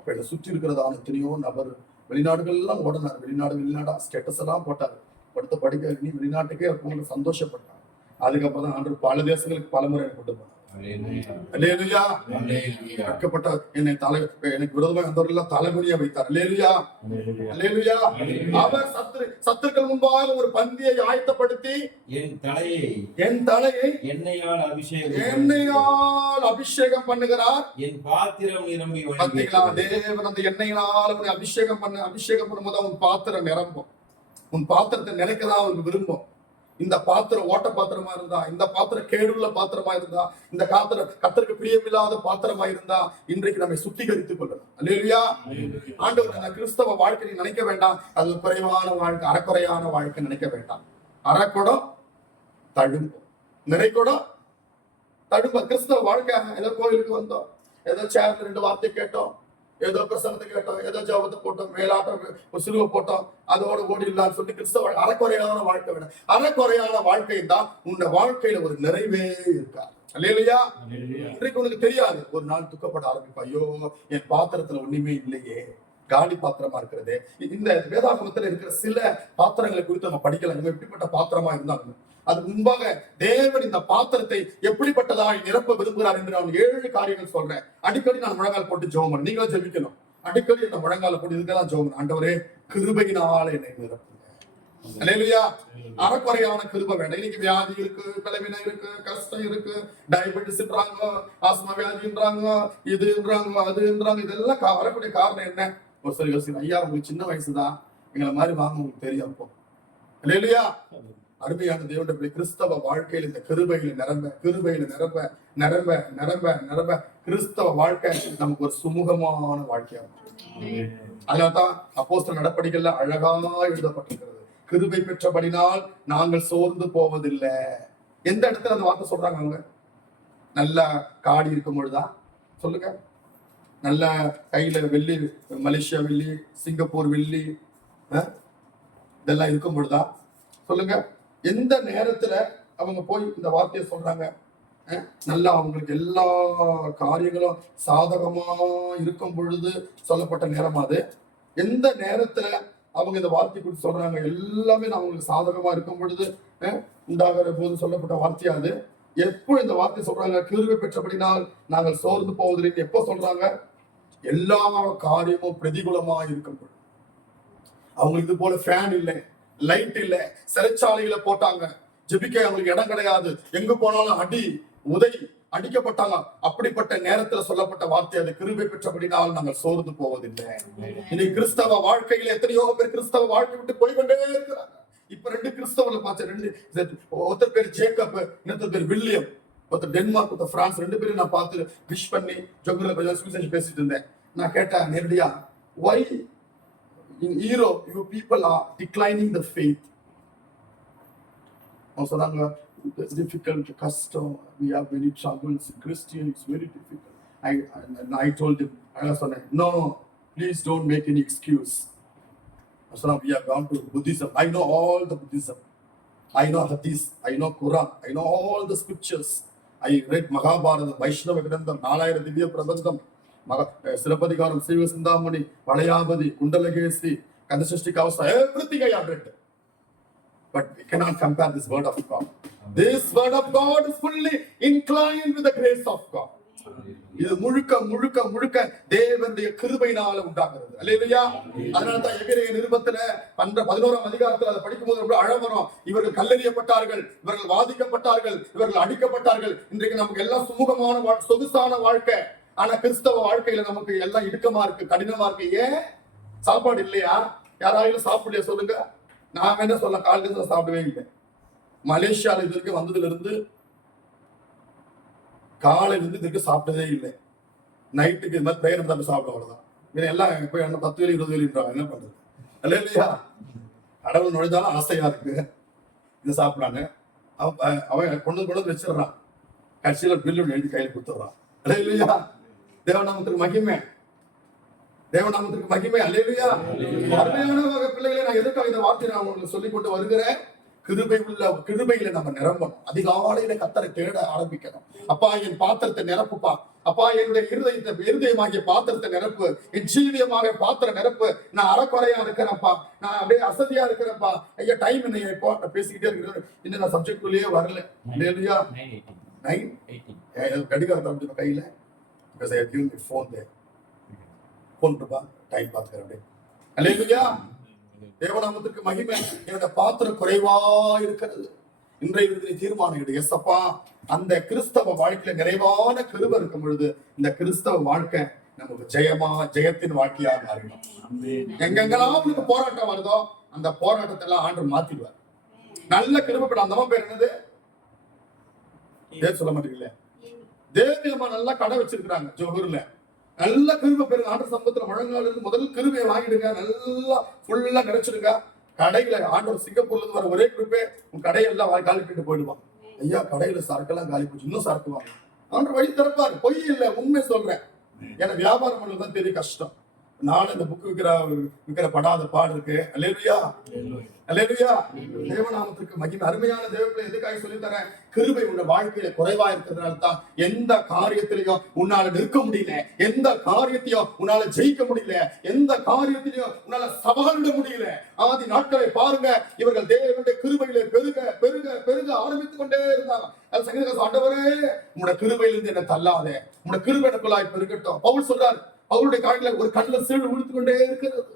அப்ப இதை சுற்றி இருக்கிறதான எத்தனையோ நபர் வெளிநாடுகள்லாம் ஓடினார், வெளிநாடா ஸ்டேட்டஸ் எல்லாம் போட்டார், படுத்த படிக்க நீ வெளிநாட்டுக்கே போகணும் சந்தோஷப்பட்டார். அதுக்கப்புறம் தான் ஆண்டு பல தேசங்களுக்கு பல முறை கொண்டு போனார். அல்லேலூயா. வெட்கப்பட்ட என்னை எனக்கு விரோதமாக வந்தவர்கள் தலைமுடியா வைத்தார். அல்லேலூயா, அல்லேலூயா. அவர் சத்துருக்கள் முன்பாக ஒரு பந்தியை ஆயத்தப்படுத்தி என் தலையை எண்ணெயால் அபிஷேகம் பண்ணுகிறார். என் பாத்திரம் நிரம்பி பார்த்தீங்களா, தேவன் அந்த எண்ணெயினால் அவனை அபிஷேகம் பண்ணும்போது அவன் பாத்திரம் நிரம்பும். உன் பாத்திரத்தை நினைக்கதான் அவனுக்கு விரும்பும். இந்த பாத்திரம் ஓட்ட பாத்திரமா இருந்தா, இந்த பாத்திரம் கேடுள்ள பாத்திரமா இருந்தா, இந்த கர்த்தருக்கு பிரியமில்லாத பாத்திரமா இருந்தா, இன்றைக்கு நம்மை சுத்திகரித்துக் கொள்ளணும். அல்லேலூயா. ஆண்டவர் கிறிஸ்தவ வாழ்க்கை நினைக்க வேண்டாம், அது குறைவான வாழ்க்கை, அறக்குறையான வாழ்க்கை நினைக்க வேண்டாம். அறக்குடம் தழும்பும், நிறைக்குடம் தழும்ப. கிறிஸ்தவ வாழ்க்கை ஏதோ கோயிலுக்கு வந்தோம், ஏதோ சேர்ல 2 வார்த்தை கேட்டோம், ஏதோ பிரசனத்தை கேட்டோம், ஏதோ ஜபத்தை போட்டோம், மேலாட்டம் சிலுவை போட்டோம், அதோட ஓடிடலாம்னு சொல்லி கிறிஸ்தவ அறக்குறையான வாழ்க்கை வேணும். அறக்குறையான வாழ்க்கை தான் உன்ன வாழ்க்கையில ஒரு நிறைவே இருக்காது. அல்லேலூயா. இன்றைக்கு உனக்கு தெரியாது, ஒரு நாள் துக்கப்பட ஆரம்பிப்பா, ஐயோ என் பாத்திரத்துல ஒண்ணுமே இல்லையே, காலி பாத்திரமா இருக்கிறது. இந்த வேதாகமத்துல இருக்கிற சில பாத்திரங்களை குறித்து நம்ம படிக்கலாம், எப்படிப்பட்ட பாத்திரமா இருந்தாங்க. அதுக்கு முன்பாக தேவன் இந்த பாத்திரத்தை எப்படிப்பட்டதாய் நிரப்ப விரும்புகிறார் என்று நான் 7 காரியங்கள் சொல்றேன். அடிக்கடி நான் முழங்கால் போட்டு ஜெபம் பண்ண, நீங்களும் ஜெபிக்கணும். அடிக்கடி இந்த முழங்கால போட்டு இதுக்கெல்லாம் ஜெபம் பண்ண, ஆண்டவரே கிருபையினால என்னை நிரப்புங்க. அல்லேலூயா. அறக்குறையான கிருபை வேண்டாம். இன்னைக்கு வியாதி இருக்கு, பலவீனம் இருக்கு, கஷ்டம் இருக்கு, டயபெட்டிஸ்ன்றாங்க, ஆஸ்மா வியாதின்றாங்க, இதுன்றாங்க, அதுன்றாங்க. இதெல்லாம் வரக்கூடிய காரணம் என்ன? ஒரு சில யோசிக்கணும், ஐயா உங்களுக்கு சின்ன வயசுதான், எங்களை மாதிரி வாங்க உங்களுக்கு தெரியும். அல்லேலூயா. அருமையான தேவனுடைய பிள்ளை, கிறிஸ்தவ வாழ்க்கையில் இந்த கிருபையில நிரம்ப கிறிஸ்தவ வாழ்க்கை நமக்கு ஒரு சுமூகமான வாழ்க்கையா இருக்கும். அதனால்தான் அப்போஸ்தலர் நடபடிகள்ல அழகா எழுதப்பட்டிருக்கிறது, கிருபை பெற்றபடினால் நாங்கள் சோர்ந்து போவதில்லை. எந்த இடத்துல அந்த வார்த்தை சொல்றாங்க? அவங்க நல்லா காடி இருக்கும் பொழுதுதான் சொல்லுங்க, நல்ல கையில வெள்ளி, மலேசியா வெள்ளி, சிங்கப்பூர் வெள்ளி இதெல்லாம் இருக்கும் பொழுதா சொல்லுங்க. எந்த நேரத்துல அவங்க போய் இந்த வார்த்தையை சொல்றாங்க? நல்லா அவங்களுக்கு எல்லா காரியங்களும் சாதகமா இருக்கும் பொழுது சொல்லப்பட்ட நேரம் அது. எந்த நேரத்துல அவங்க இந்த வார்த்தை குறித்து சொல்றாங்க? எல்லாமே அவங்களுக்கு சாதகமா இருக்கும் பொழுது உண்டாகிற போது சொல்லப்பட்ட வார்த்தையா அது. எப்போ இந்த வார்த்தை சொல்றாங்க? கிருபை பெற்றபடினால் நாங்கள் சோர்ந்து போவதில்லை. எப்போ சொல்றாங்க? எல்லா காரியமும் பிரதிகூலமா இருக்கும் பொழுது. அவங்களுக்கு இது போல ஃபேன் இல்லை, லைட் இல்ல, சிறைச்சாலைகளை போட்டாங்க, ஜெபிக்க அவங்களுக்கு இடம் கிடையாது, எங்க போனாலும் அடி உதை அடிக்கப்பட்டாங்க. அப்படிப்பட்ட நேரத்துல சொல்லப்பட்ட வார்த்தை அது, கிருபை பெற்றபடினால் நாங்கள் சோர்ந்து போவதில்லை. இன்னைக்கு கிறிஸ்தவ வாழ்க்கையில எத்தனையோ பேர் கிறிஸ்தவ வாழ்க்கை விட்டு போய்கொண்டே இருக்கிறாங்க. இப்ப 2 கிறிஸ்தவர்களை பார்த்தேன், ஒருத்தர் பேர் ஜேக்கப், இன்னொருத்தர் பேர் வில்லியம், ஒருத்தர் டென்மார்க், ஒருத்தர் பிரான்ஸ். 2 பேரும் நான் பார்த்து விஷ் பண்ணி ஜொங்குல பேசிட்டு இருந்தேன். நான் கேட்டேன் நேரடியா, why in Europe you people are declining the faith? Also it's difficult, custom, we have many troubles, Christian, it's very difficult. I told him, no, please don't make any excuse. So we have gone to Buddhism. I know all the Buddhism, I know Hadith, I know Quran, I know all the scriptures. I read Mahabharata, Vaishnava Grandham, Nalayana Divya Prabandham, Sirapadigaram, Siva Sindhamani, Valayabadi, Kundalagesi, Kandasashti Kavasa, everything I have read. But we cannot compare this word of God. This word of God is fully inclined with the grace of God. இது முழுக்க தேவனுடைய கிருபையினால உண்டாகிறது. அல்லேலூயா. அதனால தான் எபிரேய நிருபத்துல 11ஆம் அதிகாரத்துல அதை படிக்கும்போது ரொம்ப அழ வரும். இவர்கள் கல்லெறியப்பட்டார்கள், இவர்கள் வாதிக்கப்பட்டார்கள், இவர்கள் அடிக்கப்பட்டார்கள். இன்றைக்கு நமக்கு எல்லாம் சுமூகமான சொகுசான வாழ்க்கை. ஆனா கிறிஸ்தவ வாழ்க்கையில நமக்கு எல்லாம் இடுக்கமா இருக்கு, கடினமா இருக்கு. ஏன்? சாப்பாடு இல்லையா? யாராவது சாப்பிடலையா சொல்லுங்க? நான் என்ன சொல்ல, காலையில சாப்பிடவே இல்லை. மலேசியால இது வரைக்கும் வந்ததுல இருந்து காலையில இருந்து இதுக்கு சாப்பிட்டதே இல்லை. நைட்டுக்கு இது மாதிரி பிரேயர் தான் சாப்பிட, அவ்வளவுதான். எல்லாம் போய் 10 வேலை 20 வேலைன்றாங்க, என்ன பண்றது? இல்லையா? கடவுள் நுழைந்தாலும் ஆசையா இருக்கு இதை சாப்பிடலான்னு. அவன் கொண்டு வச்சிடறான். கட்சியில பில்லு எழுதி கையில கொடுத்துடுறான். இல்லையா? தேவநாமத்திற்கு மகிமை, தேவநாமத்திற்கு மகிமை. அல்லேலூயா. அருமையான பிள்ளைகளை, நான் எதுக்காக இந்த வார்த்தையை நான் உங்களுக்கு சொல்லிக் கொண்டு வருகிறேன்? கிருபையில நம்ம நிரம்பணும். அதிகாலையில கர்த்தரை தேட ஆரம்பிக்கணும். அப்பா என் பாத்திரத்தை நிரப்புப்பா, அப்பா என்னுடைய இருதயமாகிய பாத்திரத்தை நிரப்பு, என் ஜீவியமாக பாத்திரம் நிரப்பு. நான் அறக்குறையா இருக்கிறேன்ப்பா, நான் அப்படியே அசதியா இருக்கிறேன்ப்பா. ஐயா டைம் என்ன இப்போ நான் பேசிக்கிட்டே இருக்கிறேன், இன்னும் நான் சப்ஜெக்ட்குள்ளேயே வரல. இல்லையா 9:18 கடிகாரம் தம்பி கையில போன் இருப்பா, டைம் பார்த்துக்கிறேன் அப்படியே. அல்லேலூயா, தேவநாமத்துக்கு மகிமை. என்னோட பாத்திரம் குறைவா இருக்கிறது. இன்றைய தீர்மானம் எடு. எஸ் அப்பா, அந்த கிறிஸ்தவ வாழ்க்கையில நிறைவான கிருபை இருக்கும் பொழுது இந்த கிறிஸ்தவ வாழ்க்கை நமக்கு ஜெயத்தின் வாழ்க்கையா மாறிடும். எங்கெங்கெல்லாம் உங்களுக்கு போராட்டம் வருதோ அந்த போராட்டத்தை எல்லாம் ஆண்டவர் மாத்திடுவார். நல்ல கிருபை. அந்த பேர் என்னது? சொல்ல மாட்டீங்களே, தேவி அம்மா நல்லா கடை வச்சிருக்கிறாங்க ஜோகூர்ல. நல்ல கிருபை பெருங்க. ஆண்டவர் சம்பத்துல முழங்கால இருந்து முதல் கிருபையை வாங்கிடுங்க, நல்லா ஃபுல்லா கிடைச்சிடுங்க. கடையில ஆண்டவர் சிங்கப்பூர்ல இருந்து வர ஒரே கிருப்பே உன் கடையெல்லாம் காலி பண்ணிட்டு போயிடுவான். ஐயா கடையில சரக்கெல்லாம் காலி போச்சு, இன்னும் சரக்கு வாங்க. ஆண்டவர் வழி திறப்பாரு. பொய் இல்ல, உண்மை சொல்றேன். எனக்கு வியாபாரம் பண்ணதான் தெரிய கஷ்டம். நானும் இந்த புக் விற்கிற படாத பாடு இருக்கு. அல்லேலூயா, அல்லேலூயா, தேவநாமத்துக்கு மகிமை. அருமையான தேவனை எதுக்காக சொல்லி தரேன்? கிருபை உள்ள வாழ்க்கையில குறைவா இருக்கிறதுனால தான் எந்த காரியத்திலையும் உன்னால நிற்க முடியல, எந்த காரியத்தையும் உன்னால ஜெயிக்க முடியல, எந்த காரியத்திலையும் உன்னால சவாலிட முடியல. ஆதி நாட்களை பாருங்க, இவர்கள் தேவனுடைய கிருபையில பெருக பெருக பெருக ஆரம்பித்துக் கொண்டே இருந்தாங்க. அது சங்கீதக்காரர், ஆண்டவரே உன்னோட கிருபையிலிருந்து என்ன தள்ளாதே, உன்னோட கிருபை எனக்குள்ளாய் பெருகட்டும். பவுல் சொல்றார், பவுலுடைய காலில ஒரு கண்ணுல சீழ் விழுத்து கொண்டே இருக்கிறது.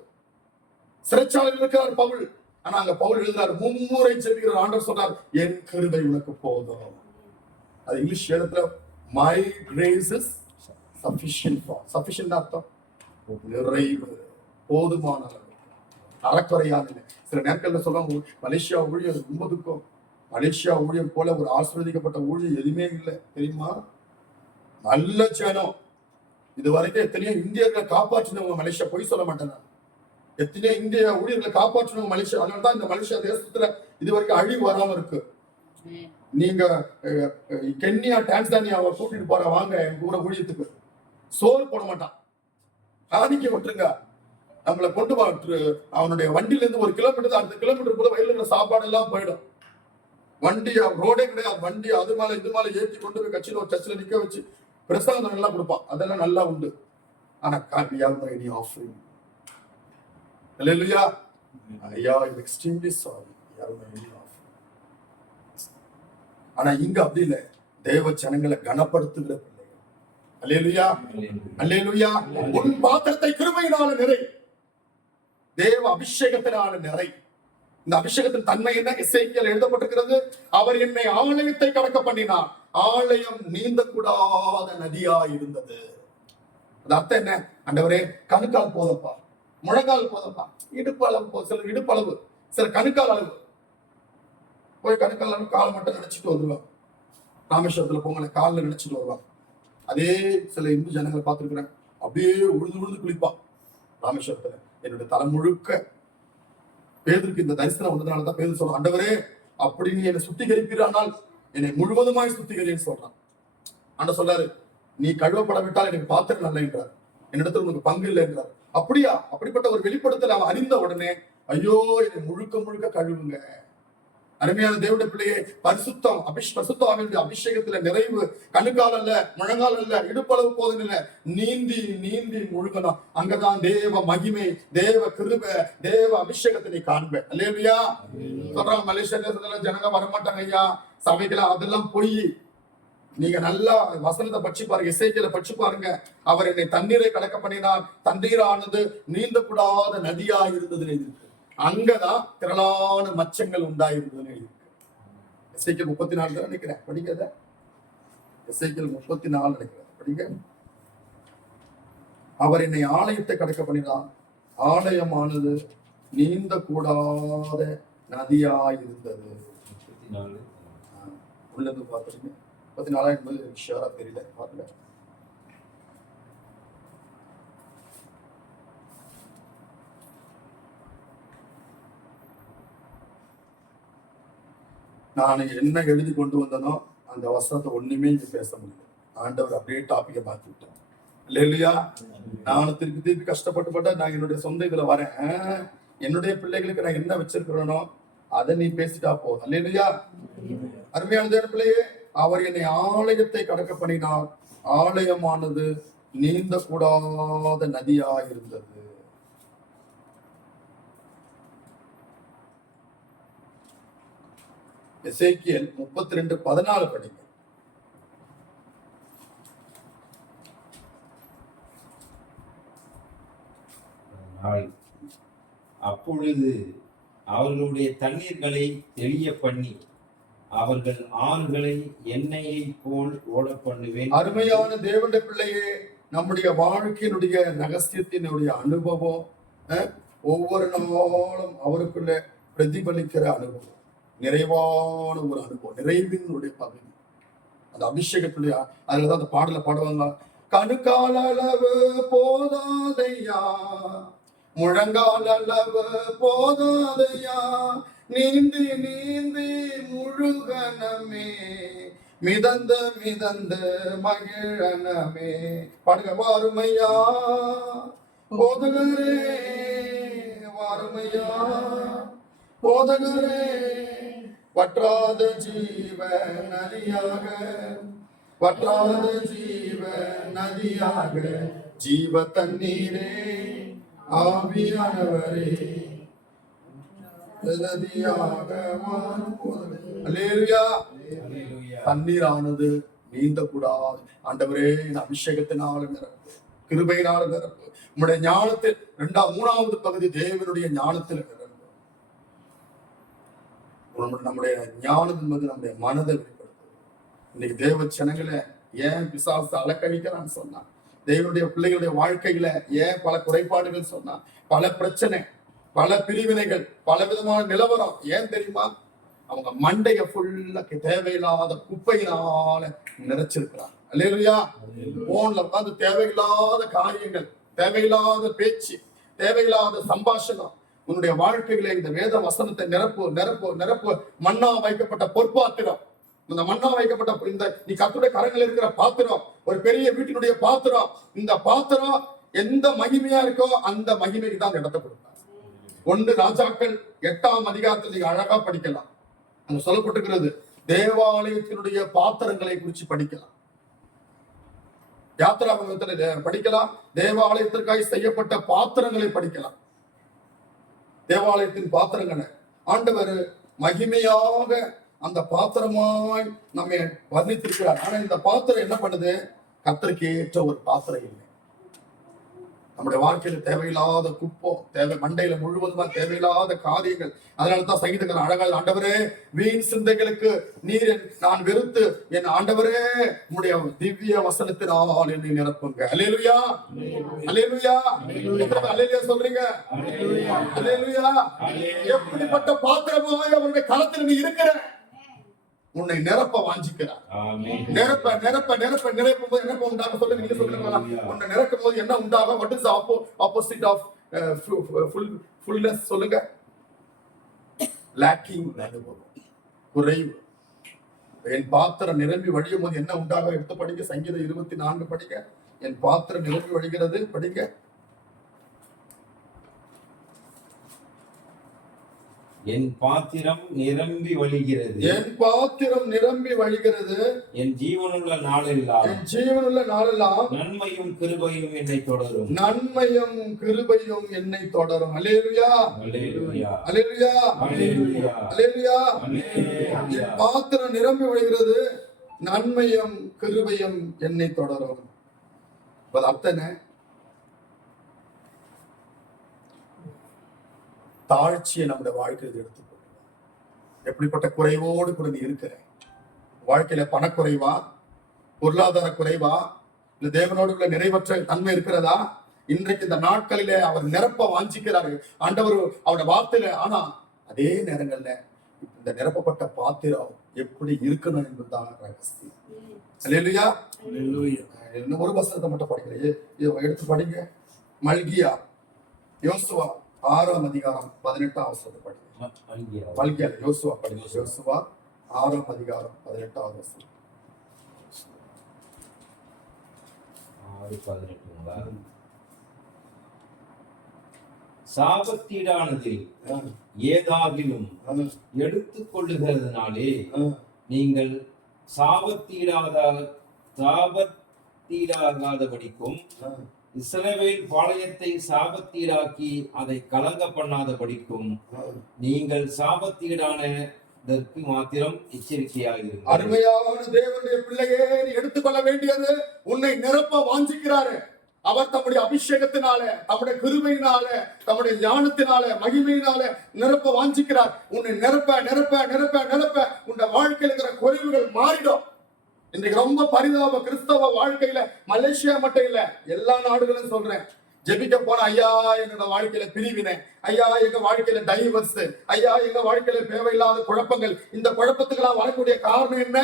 சிறைச்சாலையில் இருக்கிறார் பவுல். ஆனா அங்க பவுல் எழுதுறாரு, மும்முறை ஜெபிக்கிற ஆண்டவர் சொல்றார், என் கிருபை உனக்கு போதும். அது இங்கிலீஷ் எழுத்துல my grace is sufficient for. sufficient அர்த்தம் நிறைவு, போதுமான அளவு, அறக்குறையான. சில நேரங்கள்ல சொல்றாங்க, மலேசியா ஊழியம் ரொம்ப துக்கம். மலேசியா ஊழியம் போல ஒரு ஆசீர்வதிக்கப்பட்ட ஊழியம் எதுவுமே இல்லை தெரியுமா? நல்ல ஜனம். இது வரைக்கும் எத்தனையோ இந்தியர்களை காப்பாற்றினவங்க மலேசியா, பொய் சொல்ல மாட்டேன். எத்தனையோ இந்திய ஊழியர்களை காப்பாற்றினவங்க மலேசியா. அதனாலதான் இந்த மலேசியா தேசத்துல இது வரைக்கும் அழிவு வராம இருக்கு. நீங்க கென்யா டான்சானியாவை கூட்டிட்டு போற வாங்க எங்க கூட ஊழியத்துக்கு, சோறு போட மாட்டான், காணிக்க விட்டுருங்க. நம்மளை கொண்டு அவனுடைய வண்டியில இருந்து 1 கிலோமீட்டர் அடுத்த கிலோமீட்டர் கூட வயல்ல இருக்கிற சாப்பாடு எல்லாம் போயிடும். வண்டி ரோடே கிடையாது. வண்டி அது மேல இது மேல ஏற்றி கொண்டு போய் கட்சியில ஒரு சர்ச்சில் நிக்க வச்சு பிரசாதம் எல்லாம் கொடுப்பான். அதெல்லாம் நல்லா உண்டு. ஆனா any offering. Hallelujah. ஐயா, I'm extremely sorry. any offering. ஆனா இங்க அப்படி இல்லை. தேவ ஜனங்களை கனப்படுத்துகிற பிள்ளைகள். அல்லேலூயா, அல்லேலூயா. உன் பாத்திரத்தை கிருபையினால நிறை, தேவ அபிஷேகத்தினால நிறை. இந்த அபிஷேகத்தின் தன்மை என்ன? எசேக்கியேல் எழுதப்பட்டிருக்கிறது, அவர் என்னை ஆலயத்தை கடக்க பண்ணினார், ஆலயம் நீந்தக்கூடாத நதியா இருந்தது. அது அர்த்தம் என்ன? ஆண்டவரே கணுக்கால் போதப்பா, முழங்கால் போதப்பா, இடுப்பு அளவு, சிலர் இடுப்பு அளவு, சிலர் கணுக்கால் அளவு. போய் கணுக்கால் அளவு கால் மட்டும் நினைச்சிட்டு வருவாங்க. ராமேஸ்வரத்துல போங்க, காலில் நினைச்சிட்டு வருவாங்க. அதே சில இந்து ஜனங்களை பார்த்துருக்கிறேன், அப்படியே உழுது உழுது குளிப்பான் ராமேஸ்வரத்துல. என்னுடைய தலை முழுக்க பேதுருக்கு இந்த தரிசனம் வந்ததுனாலதான் பேது சொல்றான், ஆண்டவரே அப்படி நீ என்னை சுத்திகரிப்பீரானால் என்னை முழுவதுமாய் சுத்திகரின்னு சொல்றான். ஆண்டவர் சொல்றாரு, நீ கழுவப்படவிட்டால் எனக்கு பாத்திரம் நல்ல என்றார், என்னிடத்துல உனக்கு பங்கு இல்லை என்றார். அப்படியா? அப்படிப்பட்ட ஒரு வெளிப்படுத்தல் அவன் அறிந்த உடனே, ஐயோ என்னை முழுக்க முழுக்க கழுவுங்க. அருமையான தேவனுடைய பிள்ளையை, பரிசுத்தம் பரிசுத்தாவினுடைய அபிஷேகத்துல நிறைவு. கணுக்கால் அல்ல, முழங்கால் அல்ல, இடுப்பளவு போதும் இல்ல, நீந்தி நீந்தி முழுகணும். அங்கதான் தேவ மகிமை, தேவ கிருபை, தேவ அபிஷேகத்தை நீ காண்ப. அல்லேலூயா. சொல்றாங்க மலேசியா தேசத்துல ஜனங்க வரமாட்டாங்க ஐயா சபைக்கெல்லாம், அதெல்லாம் பொய். நீங்க நல்லா வசனத்தை படிச்சு பாருங்க, எசேக்கியேலை படிச்சு பாருங்க. அவர் என்னை தண்ணீரை கடக்க பண்ணினார், தண்ணீரானது நீந்தக்கூடாத நதியா இருந்தது. அங்கதான் திரளான மச்சங்கள் உண்டாயிருந்ததுன்னு எழுதியிருக்கு. எசேக்கியேல் 34 தான் நினைக்கிறேன், படிக்கிறத. எசேக்கியேல் 34 நினைக்கிறேன், படிங்க. அவர் என்னை ஆலயத்தை கடக்க பண்ணினார், ஆலயமானது நீந்த கூடாத நதியா இருந்தது. உள்ளது பார்த்துருங்க. 34 என்பது ஷியரா தெரியல, பாருங்க. நான் என்ன எழுதி கொண்டு வந்தனோ அந்த வசனத்தை ஒண்ணுமே இங்க பேச முடியல. ஆண்டவர் அப்படியே டாபிக்கை மாத்தி விட்டேன். இல்லையா? நானும் திருப்பி திருப்பி கஷ்டப்பட்டு நான் என்னுடைய சொந்த இதுல வரேன். என்னுடைய பிள்ளைகளுக்கு நான் என்ன வச்சிருக்கிறேனோ அதை நீ பேசிட்டா போதும். இல்லையா? அருமையான தேவ பிள்ளையே, அவர் என்னை ஆலயத்தை கடக்க பண்ணினார், ஆலயமானது நீந்த கூடாத நதியா இருந்தது. எசேக்கியேல் 32:14 படிங்க. அப்பொழுது அவர்களுடைய தண்ணீர்களை தெளிய பண்ணி அவர்கள் ஆறுகளை எண்ணெயை போல் ஓட பண்ணுவேன். அருமையான தேவனுடைய பிள்ளையே, நம்முடைய வாழ்க்கையினுடைய ரகசியத்தினுடைய அனுபவம் ஒவ்வொரு நாளும் அவருக்குள்ள பிரதிபலிக்கிற அனுபவம், நிறைவான ஒரு அனுபவம், நிறைவினுடைய பகுதி. அந்த அபிஷேகத்துடைய அதுலதான் அந்த பாடல பாடுவாங்க. கணுக்கால் அளவு போதாதையா, முழங்கால் அளவு போதாதையா, நீந்தி நீந்தி முழுகனமே, மிதந்த மிதந்த மகிழனமே. பாடுங்க. வாருமையா போதகரே, வாருமையா போதகரே, வற்றாத ஜீவ நதியாக, வற்றாத ஜீவ நதியாக, ஜீவ தண்ணீரே, ஆவியானவரே, நதியாக மாறும் போது. அல்லேலூயா. தண்ணீரானது நீந்த கூடாது. ஆண்டவரே, அபிஷேகத்தினால நிரப்பு, கிருபையினால நிரப்பு, உம்முடைய ஞானத்தில் 3வது பகுதி தேவனுடைய ஞானத்தில் நிரப்பு. நம்முடைய ஞானம் என்பது நம்முடைய மனதை வெளிப்படுத்தும். இன்னைக்கு தேவ ஜனங்களை ஏன் பிசாசு அலக்கழிக்கிறான்னு சொன்னா, தேவனுடைய பிள்ளைகளுடைய வாழ்க்கையில ஏன் பல குறைபாடுகள் சொன்னா, பல பிரச்சனை, பல பிரிவினைகள், பல விதமான நிலவரம் ஏன் தெரியுமா? அவங்க மண்டைய ஃபுல்லா தேவையில்லாத குப்பையினால நிறைச்சிருக்கிறாங்க. அல்லேலூயா. போன்ல உட்கார்ந்து தேவையில்லாத காரியங்கள், தேவையில்லாத பேச்சு, தேவையில்லாத சம்பாஷணம். உன்னுடைய வாழ்க்கையில இந்த வேத வசனத்தை நிரப்பு நிரப்பு நிரப்பு. மண்ணா வைக்கப்பட்ட பொற்பாத்திரம், இந்த மண்ணா வைக்கப்பட்ட இந்த நீ கர்த்தருடைய கரங்கள் இருக்கிற பாத்திரம், ஒரு பெரிய வீட்டினுடைய பாத்திரம். இந்த பாத்திரம் எந்த மகிமையா இருக்கோ அந்த மகிமைக்கு தான் இடத்தை கொடுப்பார். 1 ராஜாக்கள் 8ஆம் அதிகாரத்தில் நீங்க அழகா படிக்கலாம். அங்க சொல்லப்பட்டிருக்கிறது, தேவாலயத்தினுடைய பாத்திரங்களை குறித்து படிக்கலாம். யாத்திராகமத்துல படிக்கலாம். தேவாலயத்திற்காக செய்யப்பட்ட பாத்திரங்களை படிக்கலாம். தேவாலயத்தின் பாத்திரங்களை ஆண்டவர் மகிமையாக அந்த பாத்திரமாய் நம்மை வர்ணித்திருக்கிறார். ஆனா இந்த பாத்திரம் என்ன பண்ணுது? கர்த்தருக்கு ஏற்ற ஒரு பாத்திரம் இல்லை. நம்முடைய வாழ்க்கையில தேவையில்லாத குப்பம், மண்டையில முழுவதுமா தேவையில்லாத காரியங்கள். அதனாலதான் சங்கீதக்காரன் அழகாக, ஆண்டவரே வீண் சிந்தைகளுக்கு நீர் நான் வெறுத்து என் ஆண்டவரே உம்முடைய திவ்ய வசனத்தினால் என்னை நிரப்புங்க. அல்லேலூயா, அல்லேலூயா, அல்லேலூயா சொல்றீங்க. அல்லேலூயா. எப்படிப்பட்ட பாத்திரமாய் அவருடைய களத்தில் நீ இருக்கிற, உன்னை நிரப்ப வாஞ்சிக்கிறார். நிரப்ப நிரப்ப நிரப்ப நிரப்பும் போது என்ன உண்டாக சொல்லுங்க. நீங்க சொல்லுங்க, உன்னை நிரப்பும் போது என்ன உண்டாக? What is opposite of fullness? சொல்லுங்க. லேக்கிங், குறைவு. என் பாத்திரம் நிரம்பி வழியும் போது என்ன உண்டாக? எடுத்து படிங்க. சங்கீதம் 24 படிங்க. என் பாத்திரம் நிரம்பி வழிகிறது படிங்க. என் பாத்திரம் நிரம்பி வழிகிறது, என் பாத்திரம் நிரம்பி வழிகிறது, என் ஜீவனுள்ள நாளெல்லாம், என் ஜீவனுள்ள நாளெல்லாம் நன்மையும் கிருபையும் என்னை தொடரும், நன்மையும் கிருபையும் என்னை தொடரும். அல்லேலூயா, அல்லேலூயா, அல்லேலூயா, அல்லேலூயா, அல்லேலூயா. அல்லேலூயா. என் பாத்திரம் நிரம்பி வழிகிறது, நன்மையும் கிருபையும் என்னை தொடரும். அர்த்தம் தாழ்ச்சியை நம்முடைய வாழ்க்கையில் எடுத்துக்கொள்ளும். எப்படிப்பட்ட குறைவோடு கூட நீ இருக்கிற வாழ்க்கையில? பணக்குறைவா, பொருளாதார குறைவா, இல்ல தேவனோடு உள்ள நிறைவற்ற தன்மை இருக்கிறதா? இன்றைக்கு இந்த நாட்களிலே அவர் நிரப்ப வாஞ்சிக்கிறார்கள் ஆண்டவர் அவருடைய வார்த்தையில. ஆனா அதே நேரங்கள்ல இந்த நிரப்பப்பட்ட பாத்திரம் எப்படி இருக்கணும் என்பதுதான் ரகசியம். அல்லேலூயா. இன்னும் ஒரு வசனத்தை மட்டும் படிக்கிறேன், எடுத்து படிங்க. மல்கியா, யோசுவா 6ஆம் அதிகாரம் 18ஆம் வசனத்தை படிங்க. மல்கியா, யோசுவா படிங்க. யோசுவா 6ஆம் அதிகாரம் 18ஆவது வசனம். 6:18. சாபத்தீடானதில் ஏதாகிலும் எடுத்துக் கொள்ளுகிறதுனாலே நீங்கள் சாபத்தீடாகாதபடிக்கும் இஸ்ரவேல் பாளையத்தை சாபத்தீடாக்கி அதை கலங்க பண்ணாதபடிக்கும் நீங்கள் சாபத்தீடானதற்கு மாத்திரம் எச்சரிக்கையாயிருங்கள். அருமையான தேவனுடைய பிள்ளையே, நீ எடுத்துக்கொள்ள வேண்டியது, உன்னை நிரப்ப வாஞ்சிக்கிறாரு. அவர் தம்முடைய அபிஷேகத்தினால, தம்முடைய கிருபையினால, தம்முடைய ஞானத்தினால, மகிமையினால நிரப்ப வாஞ்சிக்கிறார். உன்னை நிரப்ப நிரப்ப நிரப்ப நிரப்ப உன் வாழ்க்கையில் இருக்கிற குறைவுகள் மாறிடும். இன்றைக்கு ரொம்ப பரிதாப கிறிஸ்தவ வாழ்க்கையில மலேசியா மட்டும் இல்ல, எல்லா நாடுகளும் சொல்றேன், ஜெபிக்க போன ஐயா என்னோட வாழ்க்கையில பிரிவினை, ஐயா எங்க வாழ்க்கையில டைவர்ஸ், ஐயா எங்க வாழ்க்கையில தேவையில்லாத குழப்பங்கள். இந்த குழப்பத்துக்கெல்லாம் வரக்கூடிய காரணம் என்ன?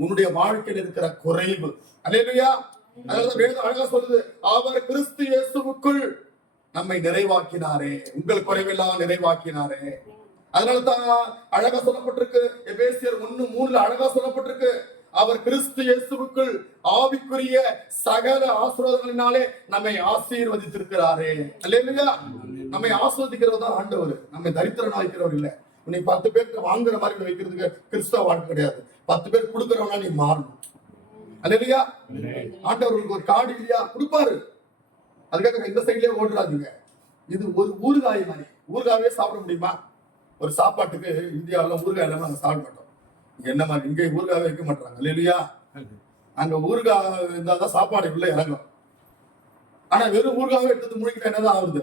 உன்னுடைய வாழ்க்கையில் இருக்கிற குறைவு. அல்லேலூயா. அதாவது வேதம் அழகா சொல்லுது, அவர் கிறிஸ்து இயேசுவுக்குள் நம்மை நிறைவாக்கினாரே, உங்கள் குறைவெல்லாம் நிறைவாக்கினாரே. அதனாலதான் அழகா சொல்லப்பட்டிருக்கு, எபேசியர் 1:3 அழகா சொல்லப்பட்டிருக்கு, அவர் கிறிஸ்து இயேசுவுக்குள் ஆவிக்குரிய சகல ஆசீர்வாதங்களினாலே நம்மை ஆசீர்வதித்திருக்கிறாரே. அல்லேலூயா. நம்மை ஆசீர்வதிக்கிறவர் தான் ஆண்டவர், நம்மை தரித்திரனா வைக்கிறவர் இல்ல. நீ 10 பேருக்கு வாங்குற மாதிரி வைக்கிறதுக்கு கிறிஸ்தவ வாழ்க்கை கிடையாது. 10 பேர் கொடுக்கிறவனா நீ மாறணும். அல்லேலூயா. ஆண்டவர்களுக்கு ஒரு காடு இல்லையா, கொடுப்பாரு. அதுக்காக இந்த சைட்லயே ஓடுறாதீங்க. இது ஒரு ஊறுகாய் மாதிரி. ஊறுகாவே சாப்பிட முடியுமா? ஒரு சாப்பாட்டுக்கு இந்தியாவில் ஊறுகாய் இல்லாம நாங்க சாப்பிட மாட்டோம். என்ன மாதிரி இங்க ஊறுகாவே வைக்க மாட்டாங்க. இல்லையா? அங்க ஊறுகாய் இருந்தாதான் சாப்பாடு உள்ள இறங்கும். ஆனா வெறும் ஊறுகாவே எடுத்து முழுக்கிட்ட என்னதான் ஆகுது?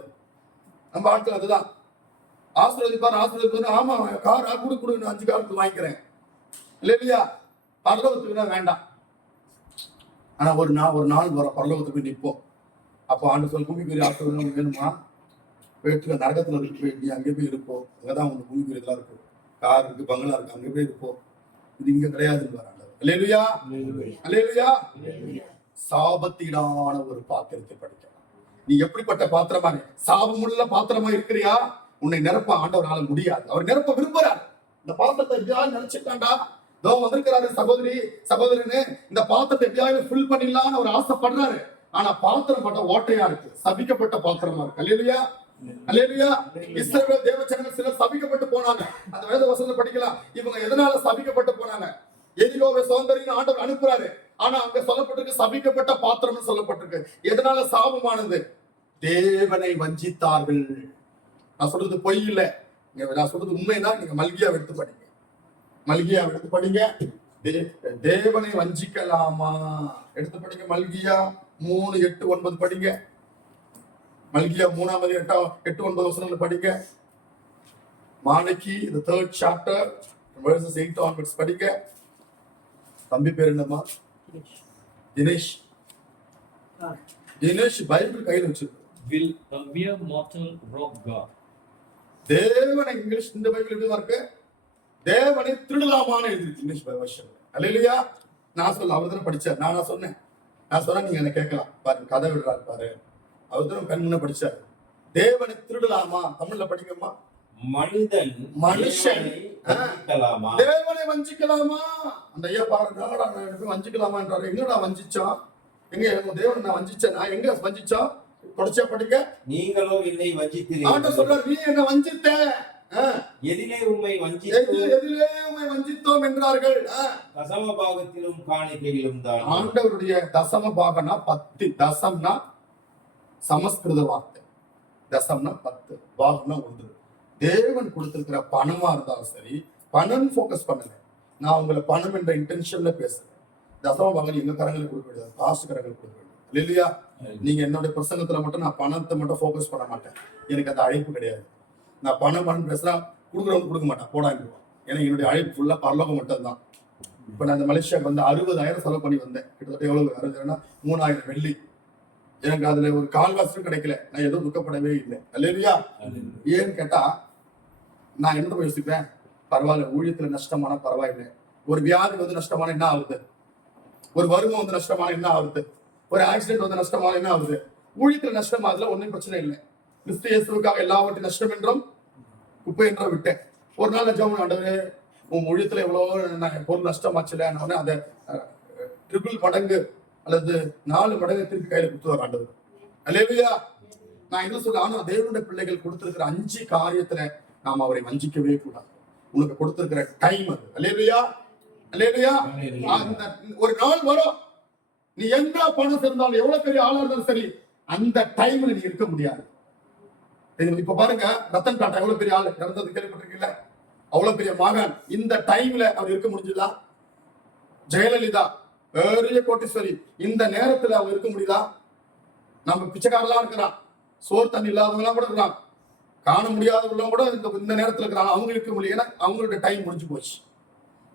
நம்ம ஆட்கள் அதுதான் ஆசீர்வதிப்பாரு. ஆமா, கார் கொடு, 5 காருக்கு வாங்கிக்கிறேன். இல்லையா? பரலோகத்துக்குன்னா வேண்டாம். ஆனா ஒரு நாள் வர பரலோகத்துக்கு நிற்போம். அப்போ ஆண்டு சொல் பூமிக்குரிய ஆசீர்வாதம் வேணுமா? போயிட்டு நரகத்துல இருக்கு, போய் நீ அங்கே போய் இருப்போம். அங்கதான் உங்களுக்கு பூமிக்குரிய இதெல்லாம் இருக்கு, கார் இருக்கு, பங்களா இருக்கு, அங்கே போய் இருப்போம். இது இங்க கிடையாதுன்னு வராங்க. அல்லேலூயா. அல்லேலூயா. சாபத்தீடான ஒரு பாத்திரத்தை படிக்கலாம். நீ எப்படிப்பட்ட பாத்திரமா, சாபமுள்ள பாத்திரமா இருக்கிறியா? உன்னை நிரப்ப ஆண்டவரால முடியாது. அவர் நிரப்ப விரும்புறார். இந்த பாத்திரத்தை எப்படியாவது நினைச்சுட்டாண்டா, தோ வந்திருக்கிறாரு சகோதரி சகோதரனு, இந்த பாத்திரத்தை எப்படியாவது ஃபில் பண்ணிடலாம்னு அவர் ஆசைப்படுறாரு. ஆனா பாத்திரம் மட்டும் ஓட்டையா இருக்கு, சபிக்கப்பட்ட பாத்திரமா இருக்கு. அல்லேலூயா. அல்லேலூயா. இஸ்ரவேல் தேவஜனங்கள் சிலர் சபிக்கப்பட்டு போனாங்க. அந்த வேத வசனத்தை படிக்கலாம். இவங்க எதனால சபிக்கப்பட்டு போனாங்க? எரிகோவை சோதரின்னு ஆண்டவர் அனுப்புறாரு. ஆனா அங்க சொல்லப்பட்டிருக்கு சபிக்கப்பட்ட பாத்திரம்னு சொல்லப்பட்டிருக்கு. எதனால சாபமானது? தேவனை வஞ்சித்தார்கள். நான் சொல்றது பொய் இல்ல, நான் சொல்றது உண்மைதான். நீங்க மல்கியா எடுத்து படிங்க, மல்கியா எடுத்து படிங்க. தேவனை வஞ்சிக்கலாமா எடுத்து படிங்க. மல்கியா 3:8-9 படிங்க. மல்கியா 3:8-9 வசனங்கள் படிங்க. மாலைக்கு the 3rd chapter verses 8 onwards படிங்க. தம்பி பேர் என்னமா? தினேஷ். தினேஷ் பைபிள் கையில் வச்சிருக்கு. Will a mere mortal rob God? தேவனை இங்கிலீஷ் இந்த பைபிள் எப்படி இருக்கு? தேவனை திருடலாமான்னு எழுதிருக்கு இங்கிலீஷ் வெர்ஷன். அல்லேலூயா. நான் சொல்ல, அவர் தானே படிச்சார், நான் சொன்னேன். நான் சொன்னா நீங்க என்ன கேட்கலாம். பாருங்க, கதை விடுறாரு பாரு. அவர் தான் கண் முன்ன படிச்சார். தேவனை திருடலாமா? தமிழ்ல படிங்கம்மா. மனுஷன் தேவனை வஞ்சிக்கலாமா? அந்த ஐயா பாருங்க, வஞ்சிக்கலாமான்றாரு. எங்கடா வஞ்சிச்சோம்? எங்க தேவனை நான் வஞ்சிச்சேன்? நான் எங்க வஞ்சிச்சோம்? தொடர்ச்சியா படிங்க. நீங்களோ என்னை வஞ்சித்தீர்கள். சொல்றாரு, நீ என்ன வஞ்சித்த? எதிலே உம்மை வஞ்சித்தோம் என்றார்கள். தசம பாகத்திலும் காணிக்கையிலும் தான். ஆண்டவருடைய தசம பாகம்னா 10. தசம்னா சமஸ்கிருத வார்த்தை. தசம்னா 10, பாகம்னா 1. தேவன் கொடுத்திருக்கிற பணமா இருந்தாலும் சரி, பணம் போக்கஸ் பண்ணல. நான் உங்களை பணம் என்ற இன்டென்ஷன்ல பேசுறேன். தசம பாகம் எங்க கரங்களுக்கு கொடுக்க வேண்டியது, காசு கரங்களுக்கு கொடுக்க வேண்டியது. இல்லையா? நீங்க என்னுடைய பிரசங்கத்துல மட்டும் நான் பணத்தை மட்டும் போக்கஸ் பண்ண மாட்டேன். எனக்கு அந்த அழைப்பு கிடையாது. நான் பணம் பேசுறா, கொடுக்குறவங்க கொடுக்க மாட்டேன், போடாங்கிடுவான். ஏன்னா என்னுடைய அழைப்பு ஃபுல்லா பரலோகம் மட்டும் தான். இப்ப நான் இந்த மலேசியாவுக்கு வந்து 60,000 செலவு பண்ணி வந்தேன். கிட்டத்தட்ட எவ்வளவு? 3000 வெள்ளி. எனக்கு அதுல ஒரு கால்வாசும் கிடைக்கல. நான் எதுவும் துக்கப்படவே இல்லை. அல்லேலூயா. ஏன்னு கேட்டா, நான் என்ன யோசிப்பேன், பரவாயில்ல, ஊழியத்துல நஷ்டமான பரவாயில்லை. ஒரு வியாதி வந்து நஷ்டமான என்ன ஆகுது? ஒரு வறுமை வந்து நஷ்டமான என்ன ஆகுது? ஒரு ஆக்சிடென்ட் வந்து நஷ்டமான என்ன ஆகுது? ஊழியத்துல நஷ்டம் ஆகுதுல ஒன்னும் பிரச்சனை இல்லை. கிறிஸ்து இயேசுவுக்காக எல்லாவற்றையும் நஷ்டம் என்றும் குப்பை என்றும் விட்டேன். ஒரு நாள் ஜெபம், ஆண்டவரே உன் ஊழியத்துல எவ்வளவு பொருள் நஷ்டமாச்சுல, அதை 3 மடங்கு அல்லது 4 மடங்கு திருப்பி கையில கொடுத்து வர ஆண்டவர். அல்லேலூயா. நான் என்ன சொல்ல, ஆனா தேவனுடைய பிள்ளைகள் கொடுத்திருக்கிற 5 காரியத்துல நாம் அவரை வஞ்சிக்கவே கூடாது. உனக்கு கொடுத்திருக்கிற டைம் அது. அல்லேலூயா. அல்லேலூயா. ஒரு நாள் வரும், நீ என்ன பணம் இருந்தாலும் எவ்வளவு பெரிய ஆளா இருந்தாலும் சரி, அந்த டைம்ல நீ இருக்க முடியாது. இப்ப பாருங்க, ரத்தன் டாடா எவ்வளவு பெரிய ஆளு, நடந்தது கேள்விப்பட்டிருக்கீங்களா? அவ்வளவு பெரிய மகன், இந்த டைம்ல அவர் இருக்க முடிஞ்சதா? ஜெயலலிதா பெரிய கோட்டீஸ்வரி, இந்த நேரத்துல அவர் இருக்க முடியுதா? நம்ம பிச்சைக்காரெல்லாம் இருக்கிறான், சோறு தண்ணி இல்லாதவங்க கூட இருக்கிறான், காண முடியாதவங்க கூட இந்த நேரத்துல இருக்கிறாங்க, அவங்க இருக்க முடியல. ஏன்னா அவங்களுடைய டைம் முடிஞ்சு போச்சு.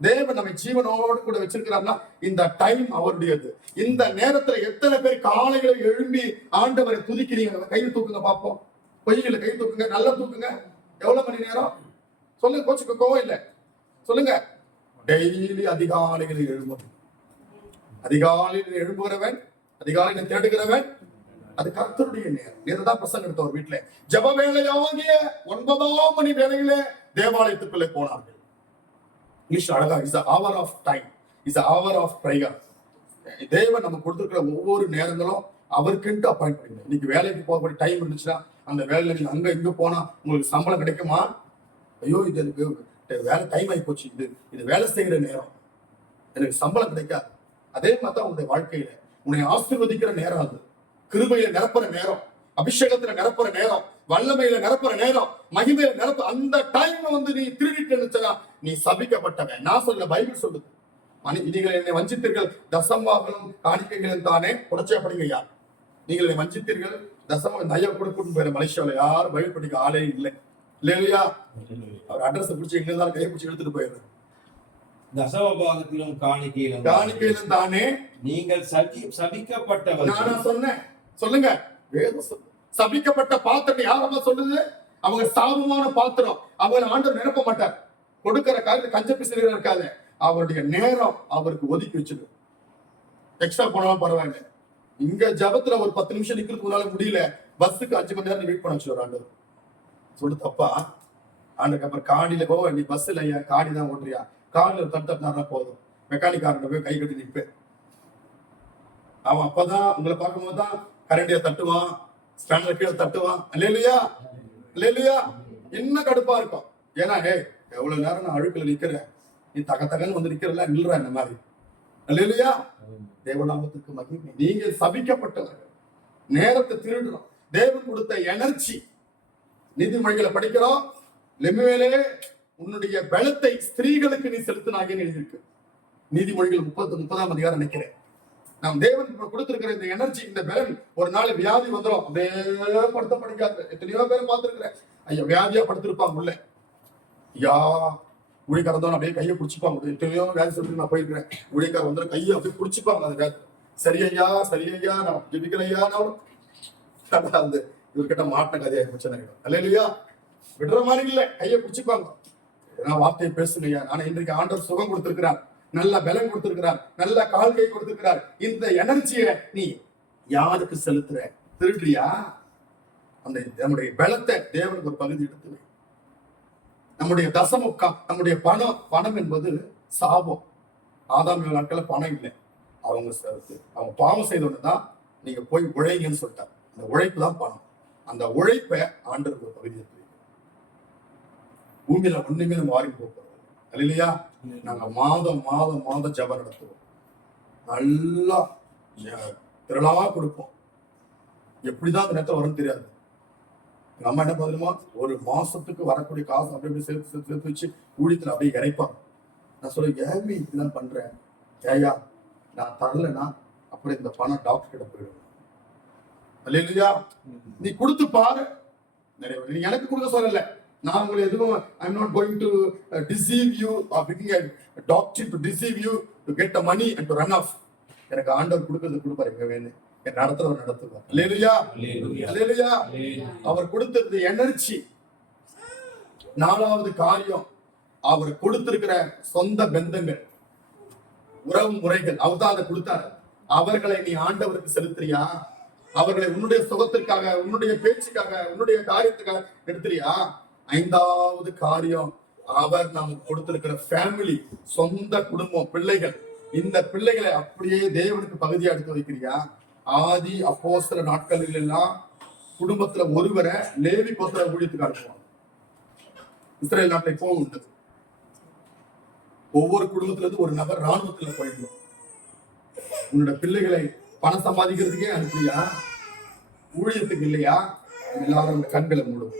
தேவன் நம்ம ஜீவனோடு கூட வச்சிருக்கிறார்னா இந்த டைம் அவருடையது. இந்த நேரத்துல எத்தனை பேர் காலையில எழும்பி ஆண்டவரை துதிக்கிறீங்க? கையை தூக்குங்க பார்ப்போம். பொய்யில கை தூக்குங்க, நல்லா தூக்குங்க. எவ்வளவு மணி நேரம் சொல்லுங்க, கோச்சுக்கு கோவம் இல்லை சொல்லுங்க. டெய்லி அதிகாலையில் எழும்பும். அதிகாலையில் எழும்புகிறவன், அதிகாலையில் தேடுகிறவன், அது கர்த்தருடைய நேரம். நேரதான் பிரசங்கம் எடுத்த ஒரு வீட்டுல ஜப வேலையாகிய 9ஆம் மணி வேலையிலே தேவாலயத்துக்குள்ளே போனார்கள். இங்கிலீஷ் அழகா, is hour of time, is hour of prayer. தேவன் நம்ம கொடுத்திருக்கிற ஒவ்வொரு நேரங்களும் அவருக்குன்ட்டு அப்பாயிண்ட் பண்ணுங்க. இன்னைக்கு வேலைக்கு போகக்கூடிய டைம் இருந்துச்சுன்னா அந்த வேலையில நீங்க அங்க இங்க போனா உங்களுக்கு சம்பளம் கிடைக்குமா? ஐயோ, இது வேலை டைம் ஆகி போச்சு, இது வேலை செய்கிற நேரம், எனக்கு சம்பளம் கிடைக்காது. அதே மாதிரி தான் உங்களுடைய வாழ்க்கையில உன்னை ஆசீர்வதிக்கிற நேரம், அது கிருபையில நிரப்புற நேரம், அபிஷேகத்துல நிரப்புற நேரம், வல்லமையில நிரப்புற நேரம், மகிமையில நிரப்பு. அந்த டைம் நீ திருடிட்டு நீ சபிக்கப்பட்டவன். நான் சொல்ல, பைபிள் சொல்லுது. நீங்கள் என்னை வஞ்சித்தீர்கள், தசமாகவும் காணிக்கைகளும் தானே புரட்சியா படிங்கய்யா. நீங்கள் என்னை வஞ்சித்தீர்கள், தசம நையா கொடுக்கும் போயிரு. மலேசியாவில் யாரும் பைபிள் படிக்க ஆளே இல்லை இல்லையா? அவர் அட்ரஸ் பிடிச்சி எங்க இருந்தாலும் கையை பிடிச்சி எடுத்துட்டு போயிடுறாரு. தசமபாகத்திலும் காணிக்கையிலும் தானே நீங்கள் சபிக்கப்பட்டவர். நான் சொன்னேன், சொல்லுங்க. சபிக்கப்பட்ட பாத்திரம் யாரமா சொல்லுது? அவங்க சாபமான பாத்திரம். அவங்களை ஆண்டவர் நிரப்ப மாட்டார். கொடுக்கிற காரியத்தை கஞ்ச பிசிற இருக்காது. அவருடைய நேரம் அவருக்கு ஒதுக்கி வச்சிருக்கு. எக்ஸ்ட்ரா போனாலும் பரவாயில்ல. இங்க ஜபத்துல ஒரு 10 நிமிஷம் நிக்கிறதுக்கு முன்னால முடியல, பஸ்ஸுக்கு 5 மணி நேரம் வெயிட் பண்ண வச்சுருவார் ஆண்டவர். சொல்லு தப்பா? ஆண்டுக்கு அப்புறம் காடியில போ, நீ பஸ் இல்லையா, காடி தான் ஓட்டுறியா, காடியில் தட்டுனா போதும், மெக்கானிக்காரன் போய் கை கட்டி நிற்பேன். அவன் அப்பதான் உங்களை பார்க்கும் போதுதான் கரண்டியா தட்டுவான், ஸ்டாண்ட்ல கீழே தட்டுவான். இல்லையா இல்லையா? என்ன கடுப்பா இருக்கும். ஏன்னா எவ்வளவு நேரம் நான் அழுக்குல நிக்கிறேன், நீ தகன்னு வந்து நிக்கிறல, நில்ற இந்த மாதிரி. இல்லையா? தேவநாமத்துக்கு மகிமை. நீங்க சபிக்கப்பட்டவர்கள். நேரத்தை திருடுறோம். தேவன் கொடுத்த எனர்ஜி. நீதிமொழிகளை படிக்கிறோம். லெமுவேலே, உன்னுடைய பலத்தை ஸ்திரீகளுக்கு நீ செலுத்தினாகன்னு எழுதியிருக்கு. நீதிமொழிகள் 30ஆம் அதிகாரம் நினைக்கிறேன். நாம் தேவன் கொடுத்திருக்கிற இந்த எனர்ஜி, இந்த பலன், ஒரு நாள் வியாதி வந்துடும். அப்படியே படுத்த படிக்காது. எத்தனையோ பேர் பார்த்திருக்கிறேன். ஐயா வியாதியா படுத்திருப்பாங்க உள்ள. ஐயா ஊழியக்காரன் அப்படியே கையை பிடிச்சிப்பாங்க. எத்தனையோ வியாதி சொல்லி நான் போயிருக்கிறேன். ஊழியக்காரர் வந்து கையை அப்படியே பிடிச்சிப்பாங்க. அந்த வியாதி சரியையா சரியையா, நான் ஜெபிக்கலையா, நான் அந்த இவர்கிட்ட மாட்டின கதையாக பிரச்சனை இல்லையா? விடுற மாதிரி இல்லை, கையை பிடிச்சிப்பாங்க. நான் வார்த்தையை பேசுங்கய்யா. நான் இன்றைக்கு ஆண்டவர் சுகம் கொடுத்திருக்கிறார், நல்ல பலம் கொடுத்திருக்கிறார், நல்ல கால்கை கொடுத்திருக்கிறார். இந்த எனர்ஜியை நீ யாருக்கு செலுத்துற? திருடுறியா? அந்த நம்முடைய பலத்தை தேவனுக்கு ஒரு பகுதி எடுத்து. நம்முடைய தசமுக்கம், நம்முடைய பணம் என்பது சாபம். ஆதாம் நாட்கள பணம் இல்லை. அவங்க பாவம் செய்தோன்னுதான் நீங்க போய் உழைங்கன்னு சொல்லிட்டாங்க. அந்த உழைப்பு தான் பணம். அந்த உழைப்பை ஆண்டருக்கு ஒரு பகுதி இருக்கு. பூமியில ஒண்ணுமே நம்ம வாரி போகிறது இல்லையா? நாங்க மாதம் ஜபம் நடத்துவோம். நல்லா திரளா கொடுப்போம். எப்படிதான் அந்த நேரத்தில் வரும்னு தெரியாது. எங்க அம்மா என்ன பண்ணுமா, ஒரு மாசத்துக்கு வரக்கூடிய காசு அப்படியே சேர்த்து வச்சு ஊழியத்துல அப்படியே இறைப்பாங்க. நான் சொல்லுவேன், ஏன் இப்படிதான் பண்றேன்? ஏயா நான் தரலன்னா அப்புறம் இந்த பணம் டாக்டர் கிட்ட போயிடுவேன். இல்லையா? நீ கொடுத்து பாரு. நீ எனக்கு கொடுக்க சொல்லல. நான் உங்களை எதுவும் I'm not going to deceive you or bringing a doctor to deceive you to get the money and to run off. எனக்கு ஆண்டவர் கொடுக்கிறது கொடுப்பாரு. எங்க வேணும் என் நடத்துறவர் நடத்துவார். அல்லேலூயா அல்லேலூயா. அவர் கொடுத்திருந்த எனர்ஜி. 4வது காரியம், அவர் கொடுத்திருக்கிற சொந்த பந்தங்கள், உறவு முறைகள். அவர் தான் அதை கொடுத்தாரு. அவர்களை நீ ஆண்டவருக்கு செலுத்துறியா? அவர்களை உன்னுடைய சுகத்திற்காக, உன்னுடைய பேச்சுக்காக, உன்னுடைய காரியத்துக்காக எடுத்துறியா? 5வது காரியம், அவர் நமக்கு கொடுத்திருக்கிற ஃபேமிலி, சொந்த குடும்பம், பிள்ளைகள். இந்த பிள்ளைகளை அப்படியே தேவனுக்கு பகுதியா எடுத்து வைக்கிறியா? ஆதி அப்போஸ்தல நாட்களில் எல்லாம் குடும்பத்துல ஒருவரை லேவி கோத்திர ஊழியத்துக்கு அனுப்புவாங்க. இஸ்ரேல் நாட்டை இப்போ உண்டு. ஒவ்வொரு குடும்பத்துல இருந்து ஒரு நபர் ராணுவத்துல போயிடணும். உன்னோட பிள்ளைகளை பணம் சம்பாதிக்கிறதுக்கே அனுப்புறியா? ஊழியத்துக்கு இல்லையா? எல்லாரும் இந்த கண்களை மூடும்.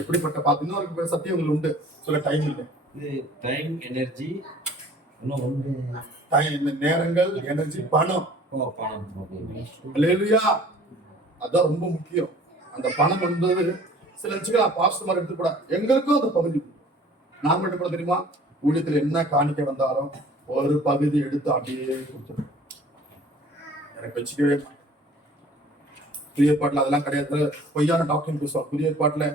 எப்படிப்பட்ட பாத்தீங்கன்னா ஒரு சத்தியங்கள் உண்டு, சொல்ல டைம் இல்லை. இது டைம், எனர்ஜி, இன்னும் ஒன்று டைம், நேரங்கள், எனர்ஜி, பணம். பணம். அல்லேலூயா. அதான் ரொம்ப முக்கியம். அந்த பணம் என்பது சில நிச்சயம் பாஸ்டர் மாதிரி எடுத்துக்கூட எங்களுக்கும் அந்த பகுதி நாம என்ன பண்ண தெரியுமா? ஊழியத்துல என்ன காணிக்க வந்தாலும் ஒரு பகுதி எடுத்து அப்படியே கொடுத்துருவோம். எனக்கு வச்சுக்கவே மாட்டேன். புதிய ஏற்பாட்டுல அதெல்லாம் கிடையாது. பொய்யான டாக்டர் பேசுவாங்க. புதிய ஏற்பாட்டுல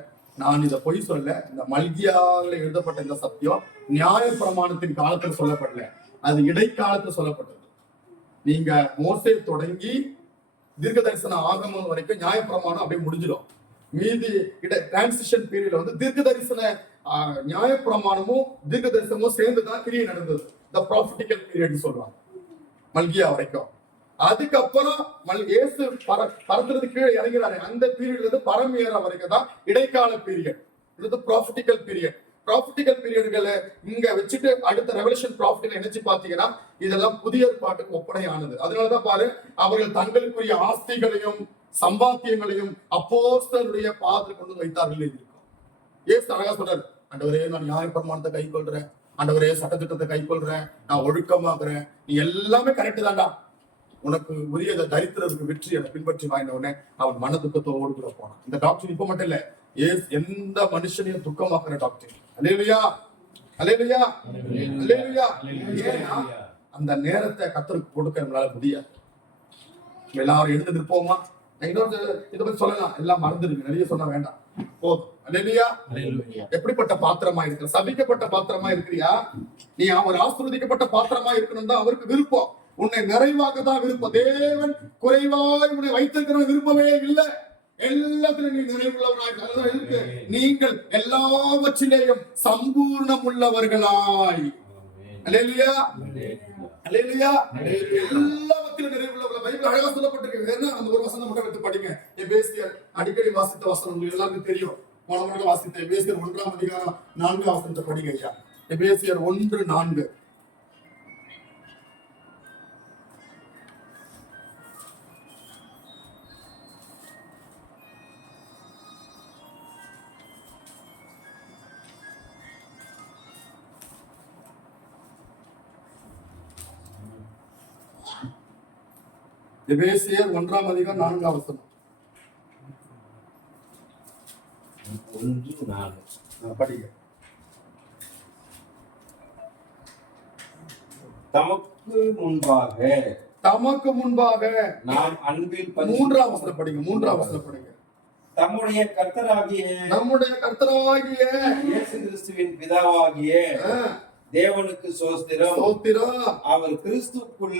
நான் இதை பொய் சொல்ல, இந்த மல்கியாவில் எழுதப்பட்ட இந்த சத்தியம் நியாய பிரமாணத்தின் காலத்துல சொல்லப்படல, அது இடைக்காலத்துல சொல்லப்பட்டது. நீங்க மோசே தொடங்கி தீர்க்க தரிசன ஆகமம் வரைக்கும் நியாய பிரமாணம் அப்படியே முடிஞ்சிடும். மீதி டிரான்சிஷன் பீரியட்ல வந்து தீர்க்க தரிசன நியாய பிரமாணமும் தீர்க்க தரிசனமும் சேர்ந்துதான் கிரியை நடந்தது. இந்த ப்ராஃபிட்டிக்கல் பீரியட் சொல்லுவாங்க மல்கியா வரைக்கும். அதுக்கப்புறம் இயேசு பறந்துறது கீழே இறங்கிறாரு. அந்த பீரியட்ல இருந்து பரம் ஏற வரைக்கும் தான் இடைக்கால பீரியட். இது ப்ராஃபிட்டிக்கல் பீரியட். ப்ராஃபிட்டிக்கல் பீரியட்களை இங்க வச்சுட்டு அடுத்த ரெவல்யூஷன் ப்ராஃபிட்டில் நினைச்சு பாத்தீங்கன்னா இதெல்லாம் புதிய ஏற்பாட்டுக்கு ஒப்பனையானது. அதனாலதான் பாரு, அவர்கள் தங்களுக்குரிய ஆஸ்திகளையும் சம்பாத்தியங்களையும் அப்போஸ்தலருடைய பாதத்தில் கொண்டு வைத்தார்கள் இருக்கும். ஏசு அழகா சொல்றாரு, ஆண்டவரே நான் நியாய பிரமாணத்தை கை கொள்றேன், ஆண்டவரே சட்டத்திட்டத்தை கை கொள்றேன், நான் ஒழுக்கமாக்குறேன், நீ எல்லாமே கரெக்ட் தான்டா, உனக்கு உரிய தரித்திரருக்கு வெற்றி அதை பின்பற்றி வாங்கின உடனே அவன் மன துக்கத்தோடு கூட போனான். இந்த டாக்டர் இப்ப மட்டும் இல்ல, எந்த மனுஷனையும் துக்கமாக்குற டாக்டர். அல்லேலூயா, அல்லேலூயா, அல்லேலூயா. ஏன்னா அந்த நேரத்தை கர்த்தருக்கு கொடுக்க நம்மளால முடியாது. எல்லாரும் எழுந்து நிற்போமா? இன்னொரு இதை பத்தி சொல்லலாம், எல்லாம் மறந்துருக்கு, நிறைய சொல்ல வேண்டாம், போதும். அல்லேலூயா. எப்படிப்பட்ட பாத்திரமா இருக்கிற? சபிக்கப்பட்ட பாத்திரமா இருக்கிறியா? நீ அவர் ஆசீர்வதிக்கப்பட்ட பாத்திரமா இருக்கணும் தான் அவருக்கு விருப்பம். உன்னை நிறைவாக தான் விருப்பம். தேவன் குறைவாய் உன்னை வைத்திருக்கிற விருப்பமே இல்லை. எல்லாத்திலும் நீ நிறைவுள்ளவராய் இருக்கு. நீங்கள் எல்லாவற்றிலேயும் சம்பூர்ணம் உள்ளவர்களாய். அல்லேலூயா, அல்லேலூயா. எல்லாவற்றிலும் நிறைவுள்ளவர்கள். பைபிள் அழகா சொல்லப்பட்டிருக்கு. வேணா அந்த ஒரு வசனம் மட்டும் எடுத்து படிங்க. எபேசியர் அடிக்கடி வாசித்த வசனம் உங்களுக்கு எல்லாருக்கும் தெரியும். போன முறை வாசித்த எபேசியர் 1ஆம் அதிகாரம் 4ஆம் வசனத்தை படிங்க ஐயா. எபேசியர் 1:4. எபேசியர் 1ஆம் அதிகாரம் 4ஆம் வசனம். 1:4 படிங்க. தமக்கு முன்பாக நாம் அன்பில் 3ஆம் வசனம் படிங்க. 3ஆம் வசனம் படிங்க. நம்முடைய கர்த்தராகிய இயேசு கிறிஸ்துவின் பிதாவாகிய தேவனுக்கு சோஸ்திரம். அவர் கிறிஸ்துவுக்குள்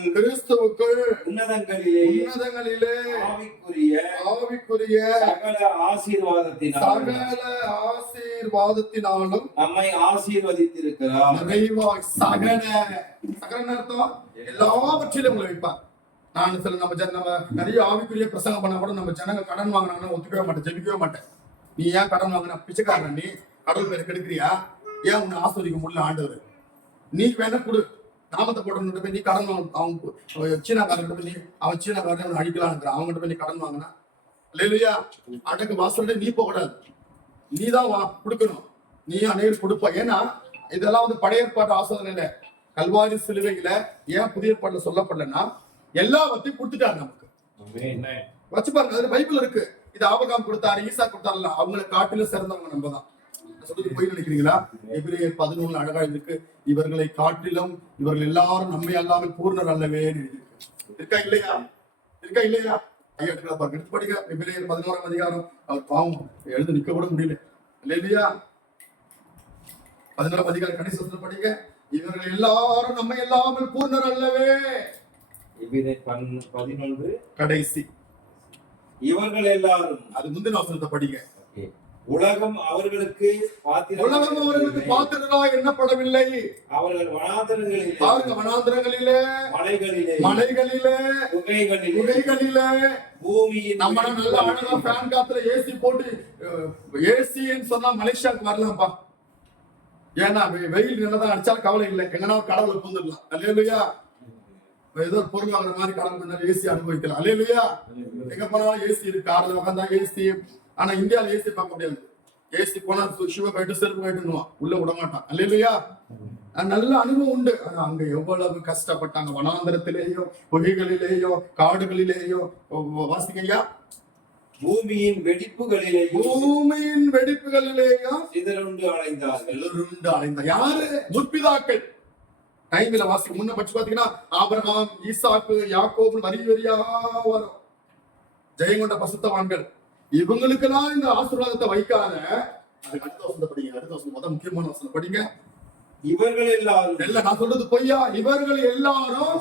உன்னதங்களிலே ஆவிக்குரிய சகல ஆசீர்வாதத்தினாலும் நம்மை ஆசீர்வதித்திருக்கிறார். நிறைவாய் சகல அர்த்தம் எல்லாவற்றிலும் உங்களை வைப்பார். நான் சில நம்ம நிறைய ஆவிக்குரிய பிரசங்கம் பண்ணா கூட நம்ம ஜனங்க கடன் வாங்கினாங்கன்னா ஒத்துக்கவே மாட்டேன், ஜெபிக்கவே மாட்டேன். நீ ஏன் கடன் வாங்கின? பிச்சைக்காரன் நீ? கடவுள் பேர் கெடுக்கிறியா? ஏன் உன்னை ஆஸ்வதிக்க முடியல ஆண்டவர்? நீ வேணா கொடு, நாமத்தை போட்டு போய் நீ கடன் வாங்க. அவங்க சீனாக்காரன் போய் நீ அவன் சீனாக்காரன் அடிக்கலாம் இருக்கிறான், அவங்ககிட்ட போய் நீ கடன் வாங்கினா இல்லையா? அடக்கு வாசல்ல நீ போகக்கூடாது, நீ தான் கொடுக்கணும். நீ அநேகர் கொடுப்ப. ஏன்னா இதெல்லாம் வந்து பழைய ஏற்பாட்டு ஆசோதனையில கல்வாரி சிலுவையில ஏன் புதிய ஏற்பாட்டுல சொல்லப்படலன்னா எல்லாவற்றையும் கொடுத்துட்டாரு நமக்கு. வச்சு பாருங்க, அதுல பைபிள் இருக்கு. இது ஆபிரகாம் கொடுத்தாரு, ஈசா கொடுத்தாருல, அவங்களை காட்டிலும் சிறந்தவங்க நம்ம தான். சொல்றது போய் நினைக்கிறீங்களா? எபிரேயர் 11 அழகா இருக்கு. இவர்களை காட்டிலும் இவர்கள் எல்லாரும் நம்மை அல்லாமல் பூர்ணர் அல்லவே இருக்கா இல்லையா? இருக்கா இல்லையா? ஐயா பாருங்க, எடுத்து படிக்க. எபிரேயர் 11ஆம் அதிகாரம். அவர் பாவம் எழுந்து நிக்க கூட முடியல இல்லையா? 11ஆம் அதிகாரம் கடைசி படிக்க. இவர்கள் எல்லாரும் நம்மை அல்லாமல் பூர்ணர் அல்லவே. எபிரேயர் 11 கடைசி. இவர்கள் எல்லாரும், அது முந்தின வசனத்தை படிங்க. உலகம் அவர்களுக்கு பாத்திரராய் எண்ணப்படவில்லை. அவர்கள் வனாந்திரங்களிலே, மலைகளிலே, குகைகளிலே, பூமியின் நம்ம நல்ல அழகா ஃபேன் காத்துல ஏசி போட்டு, ஏசின்னு சொன்னா மலேசியாவுக்கு வரலாம்ப்பா. ஏன்னா வெயில் என்னதான் அடிச்சாலும் கவலை இல்லை, எங்கன்னா கடவுளை பூந்துடலாம். அல்லேலூயா. ஏதோ ஒரு பொருள் வாங்குற மாதிரி கடன் பண்ணாலும் ஏசி அனுபவிக்கலாம். அல்லேலூயா. எங்க போனாலும் ஏசி இருக்கு, கார்ல உட்காந்தா ஏசி. ஆனா இந்தியாவில் ஏசி பார்க்க முடியாது. ஏசி போனா ஷூவை போயிட்டு செருப்பு போயிட்டுன்னுவான், உள்ள விட மாட்டான். அல்லேலூயா. நல்ல அனுபவம் உண்டு. ஆனா அங்க எவ்வளவு கஷ்டப்பட்டாங்க, வனாந்தரத்திலேயோ பொய்களிலேயோ காடுகளிலேயோ. வாசிக்கையா, பூமியின் வெடிப்புகளிலேயும் சிதறுண்டு அலைந்தார். யாரு? முற்பிதாக்கள். டைம்ல வாசிக்க முன்ன பட்சம் பாத்தீங்கன்னா ஆபிரகாம், ஈசாக்கு, யாக்கோபு வரி வரியா வரும். ஜெயங்கொண்ட பசுத்தவான்கள். இவங்களுக்கெல்லாம் இந்த ஆசீர்வாதத்தை வைக்காத. அதுக்கு அடுத்த வசனத்தை படிங்க. அடுத்த வசனம் முதல் முக்கியமான வசனம் படிங்க. இவர்கள் எல்லாரும், நான் சொல்றது பொய்யா? இவர்கள் எல்லாரும்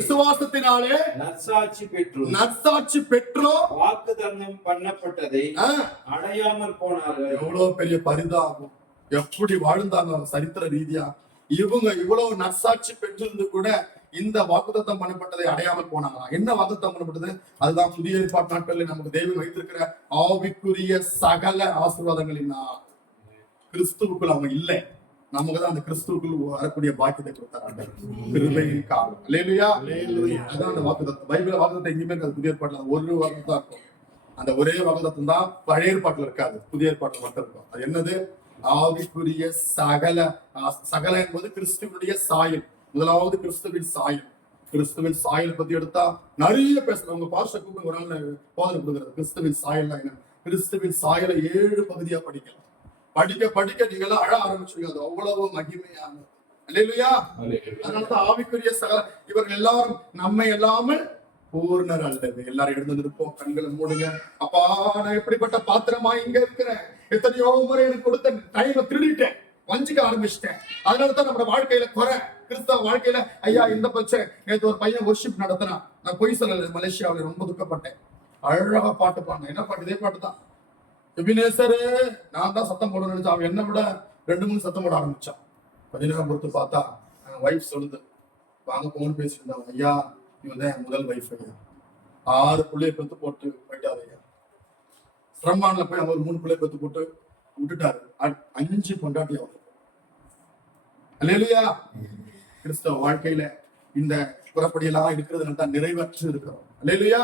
விசுவாசத்தினாலே நற்சாட்சி பெற்றோ வாக்குத்தத்தம் பண்ணப்பட்டதை அடையாமல் போனார்கள். எவ்வளவு பெரிய பரிதாபம்! எப்படி வாழ்ந்தாங்க சரித்திர ரீதியா. இவங்க இவ்வளவு நற்சாட்சி பெற்றிருந்து கூட இந்த வாக்குத்தத்தம் பண்ணப்பட்டதை அடையாமல் போனாங்க. என்ன வாக்குத்தத்தம் பண்ணப்பட்டது? அதுதான் புதிய ஏற்பாட்டு நாட்களில் நமக்கு தேவன் வைத்திருக்கிற ஆவிக்குரிய சகல ஆசீர்வாதங்களின் கிறிஸ்துவுக்குள் அவங்க இல்லை. நமக்கு தான் அந்த கிறிஸ்துவுக்குள் வரக்கூடிய பாக்கியத்தை கொடுத்தாங்க. கிருபையின் காலம். அல்லேலூயா. அதான் அந்த வாக்குத்தத்தம். பைபிள் வாக்குத்தத்தம் எங்கேயுமே புதிய ஏற்பாட்டுல ஒரு வாக்குத்தம் தான் இருக்கும். அந்த ஒரே வாக்குத்தத்தம் தான் பழைய ஏற்பாட்டுல இருக்காது, புதிய ஏற்பாட்டுல மட்டும் இருக்கும். அது என்னது? ஆவிக்குரிய சகல. சகல என்பது கிறிஸ்துவனுடைய சாயல். முதலாவது கிறிஸ்துவின் சாயல். கிறிஸ்துவின் சாயல் பத்தி எடுத்தா நிறைய பேசணும். உங்க பாஸ்டர் கூப்பிட்டு ஒரு நாள் போதனை கொடுக்குறது. கிறிஸ்துவின் சாயல் என்ன? கிறிஸ்துவின் சாயலை 7 பகுதியா படிக்கலாம். படிக்க நீங்க எல்லாம் அழ ஆரம்பிச்சுங்க. அது அவ்வளவு மகிமையானது. அல்லேலூயா. அதனாலதான் ஆவிக்குரிய சகல. இவர்கள் எல்லாரும் நம்மை இல்லாமல் பூர்ணர் அல்லது. எல்லாரும் எழுந்து நிற்போம், கண்களை மூடுங்க. அப்பா, நான் எப்படிப்பட்ட பாத்திரமா இங்க இருக்கிறேன். எத்தனையோ முறை எனக்கு கொடுத்த டைமை திருடிட்டேன், வஞ்சிக்க ஆரம்பிச்சிட்டேன். அதனாலதான் நம்ம வாழ்க்கையில குறை. கிறிஸ்தவ வாழ்க்கையில ஐயா இந்த பிரச்சனை. நேற்று ஒரு பையன் வொர்ஷிப் நடத்தினா, நான் பொய் சொல்லல, மலேசியாவில் ரொம்ப துக்கப்பட்டேன். அழகா பாட்டு பாடினேன். என்ன பாட்டு? இதே பாட்டு தான். எபினேசரு, நான் தான் சத்தம் போட நினைச்சேன். அவன் என்ன விட 2-3 சத்தம் போட ஆரம்பிச்சான். கொஞ்ச நேரம் பொறுத்து பார்த்தா வைஃப் சொல்லுது, வாங்க போன்னு பேசிட்டு இருந்தாங்க. ஐயா, இவன் தான் என் முதல் வைஃப் ஐயா. 6 பிள்ளைய பெத்து போட்டு போயிட்டாரு ஐயா. சிரமான்ல போய் அவர் 3 பிள்ளைய பெத்து போட்டு விட்டுட்டாரு. 5 பொண்டாட்டி அவர். அல்லேலூயா. கிறிஸ்தவ வாழ்க்கையில இந்த புறப்படியெல்லாம் இருக்கிறது தான் நிறைவேற்று இருக்கிறோம். அல்லேலூயா.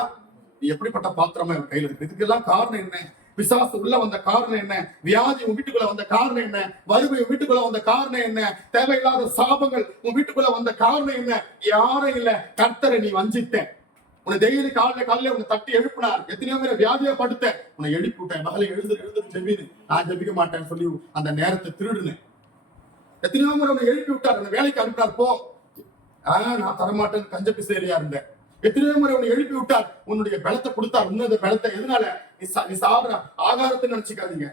நீ எப்படிப்பட்ட பாத்திரமா என் கையில இருக்கு? இதுக்கெல்லாம் காரணம் என்ன? பிசாசு உள்ள வந்த காரணம் என்ன? வியாதி உன் வீட்டுக்குள்ள வந்த காரணம் என்ன? வறுமை உன் வீட்டுக்குள்ள வந்த காரணம் என்ன? தேவையில்லாத சாபங்கள் உன் வீட்டுக்குள்ள வந்த காரணம் என்ன? யாரும் இல்ல, கர்த்தரை நீ வஞ்சித்த. உன்னை டெய்லி காலையில உன்னை தட்டி எழுப்பினார். எத்தனையோ பேரை வியாதியா படுத்த உன்னை எழுப்பி விட்டேன். மகளை எழுந்து ஜெபின்னு. நான் ஜெபிக்க மாட்டேன்னு சொல்லி அந்த நேரத்தை திருடுனேன். எத்தனையோ முறை உன்னை எழுப்பி விட்டார், அந்த வேலைக்கு அனுப்பினார். போ, நான் தரமாட்டேன்னு கஞ்ச பிசேரியா இருந்தேன். எத்தனையோ முறை உன்னை எழுப்பி விட்டார், உன்னுடைய பலத்தை கொடுத்தார். உன்னத பலத்தை எதனால? நீ சாப்பிட ஆகாரத்தை நினைச்சுக்காதீங்க.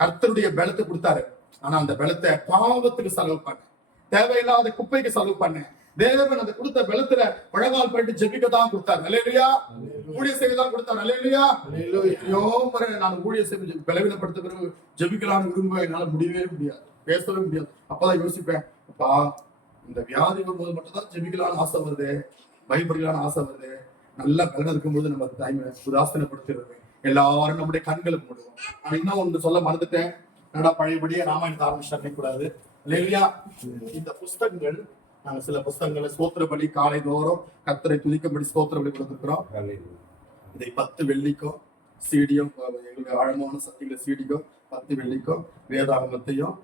கர்த்தருடைய பலத்தை கொடுத்தாரு. ஆனா அந்த பலத்தை பாவத்துக்கு செலவு பண்ண, தேவையில்லாத குப்பைக்கு செலவு பண்ண. தேவன் அந்த கொடுத்த பலத்துல முழங்கால் போயிட்டு ஜெபிக்கத்தான் கொடுத்தாரு. அல்லேலூயா. ஊழிய செய்யதான் கொடுத்தாரு. அல்லேலூயா. எத்தனையோ முறை நான் ஊழிய செய்ய பலவீனப்படுத்த பிறகு ஜெபிக்கலாம்னு விரும்ப என்னால முடியவே முடியாது, பேசவே முடியாது. அப்பதான் யோசிப்பேன், அப்பா இந்த வியாதி வரும்போது மட்டும் தான் ஜெபிக்கலாம்னு ஆசை வருது, பயப்படலான்னு ஆசை வருது. நல்லா பலன் இருக்கும்போது நம்ம டைம் உதாசீனப்படுத்திடுறது. எல்லாரும் நம்முடைய கண்களுக்கு மூடுவோம். நான் இன்னும் ஒன்று சொல்ல மறந்துட்டேன். என்னடா பழையபடியே ராமாயணத்தை ஆரம்பிச்சு கூடாது. இல்லையா? இந்த புஸ்தகங்கள், நாங்க சில புஸ்தகங்களை ஸ்தோத்திர பலி காலை தோறும் கர்த்தரை துதிக்கும்படி ஸ்தோத்திர பலி கொடுத்துருக்கிறோம். இதை 10 வெள்ளிக்கும் சீடியும், எங்களுக்கு ஆழமான சக்திகளை சீடிக்கும் 10 வெள்ளிக்கும் வேதாகமத்தையும்,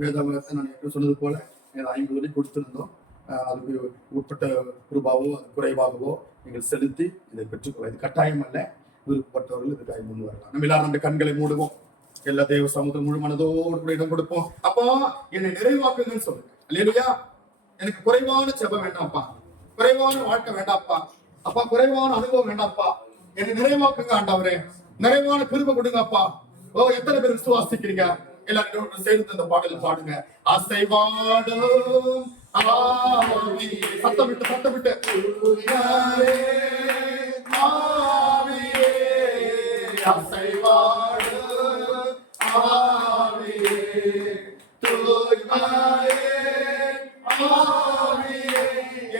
வேதாகமத்தை நான் எப்படி சொன்னது போல 50 வெள்ளி கொடுத்திருந்தோம். அதுக்கு உட்பட்ட ரூபாவோ அது குறைவாகவோ நீங்கள் செலுத்தி இதை பெற்றுக்கொள்ள. இது கட்டாயம் அல்ல, விருப்பப்பட்டவர்கள் இதுக்காக முன் வரலாம். நம்ம எல்லாரும் நம்ம கண்களை மூடுவோம். எல்லா தேவ சமூகம் முழு மனதோடு கூட இடம் கொடுப்போம். அப்பா, என்னை நிறைவாக்குங்கன்னு சொல்லுங்க. அல்லேலூயா. எனக்கு குறைவான ஜெபம் வேண்டாம்ப்பா, குறைவான வாழ்க்கை வேண்டாம்ப்பா, அப்பா குறைவான அனுபவம் வேண்டாம்ப்பா, என்னை நிறைவாக்குங்க ஆண்டவரே. நிறைவான கிருபை கொடுங்கப்பா. ஓ, எத்தனை பேர் விசுவாசிக்கிறீங்க? எல்லாரும் சேர்ந்து இந்த பாடல் பாடுங்க. அசைவாடும் சத்தம் விட்டு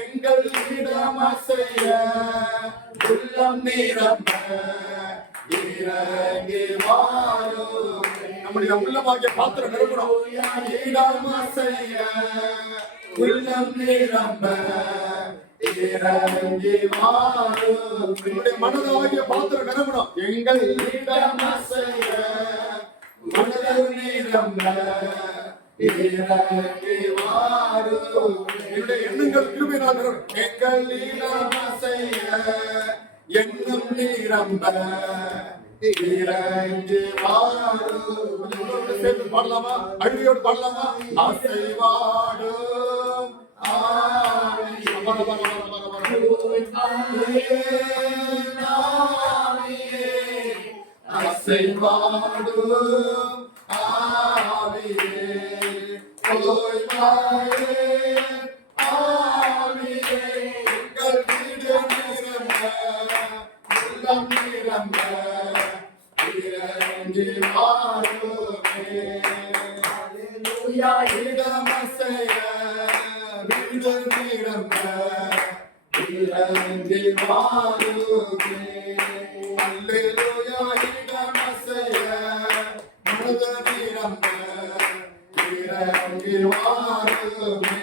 எங்கள் இடம் அசைய உள்ளம் நிரம்ப இறங்கி வாரும். நம்முடைய உள்ளமாகிய பாத்திரம் நிரம்பணும். இடம் அசைய உள்ளம் நிரம்ப இறங்கி வாரும். உங்களுடைய மனதாகிய பாத்திரம் நிரம்பணும். எங்கள் இடம் அசைய மனது நிரம்ப இறங்கி வாரும். என்னுடைய எண்ணங்கள் கிருபையினால் நிரம்பணும். எங்கள் இடம் அசைய எண்ணம் நிரம்ப இறங்கி வாரும். சேர்ந்து பாடலாமா? அழுகையோடு பாடலாமா? அசைவாடும் ஆவியே, அசைவாடும் ஆவியே, ஓய்வாயே ஆவியே, எங்கள் வீடு நிரம்ப உள்ளம் நிரம்ப இறங்கி வாருமே. இடம் அசைய வீடு நிரம்ப இறங்கி வாருமே. அல்லேலூயா. இடம் அசைய மனது நிரம்ப இறங்கி வாருமே.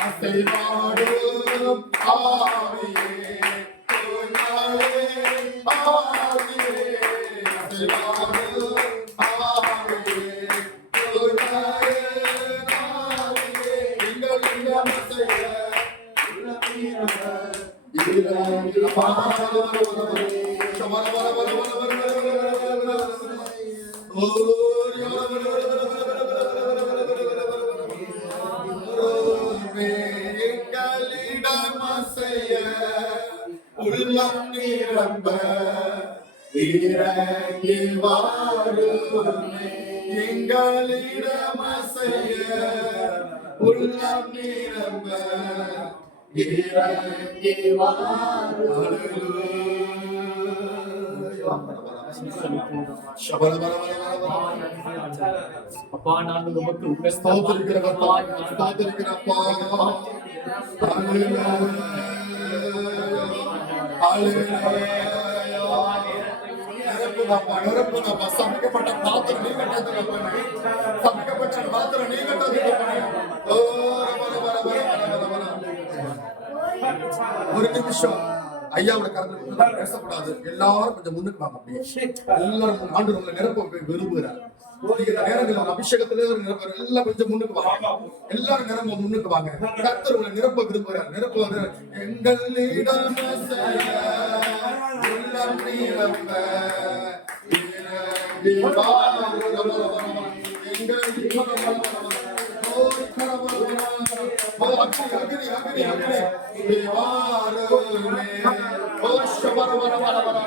அசைவாடும் ஆவியே, ஆவியே, ஆவியே, அசைவாடும் ஆவியே, ஆவியே, எங்கள் இடம் அசைய இறங்கி வாருமே. எங்களிடம் அசைய உள்ளம் நிரம்ப இறங்கி வாருமே. எங்களிடம் அசைய உள்ளம் நிரம்ப இறங்கி வாருமே. அப்பா நாங்கள் உமக்கு ஸ்தோத்திரிக்கிறப்பா, ஸ்தோத்திரிக்கிறப்பா. ஹல்லேலூயா, ஹல்லேலூயா. நிரப்புங்கப்பா, நிரப்புங்கப்பா. சமைக்கப்பட்ட பாத்திரம் நீங்க தந்துங்கப்பா. சமைக்கப்பட்ட பாத்திரம் நீங்க தந்துங்கப்பா. ஓ வர வர வர வர வர. ஒரு நிமிஷம் ஐயாவோட கருத்து பேசக்கூடாது. எல்லாரும் கொஞ்சம் முன்னுக்கு வாங்க. அப்படியே எல்லாரும் ஆண்டு உங்களை நிரப்ப விரும்புகிறார். நேரங்கள் அபிஷேகத்திலே ஒரு நிரப்ப எல்லாம் கொஞ்சம் முன்னுக்கு வாங்க. எல்லாரும் நிரம்ப முன்னுக்கு வாங்க. கர்த்தர் உங்களை நிரப்ப விரும்புகிறார். நிரப்ப எங்களிடம் அசைய உள்ளம் நிரம்ப இறங்கி வாரும். அக்னி அக்னி அக்னி அக்னி வாருமே. ஓ ஷபர வர வர வர வர.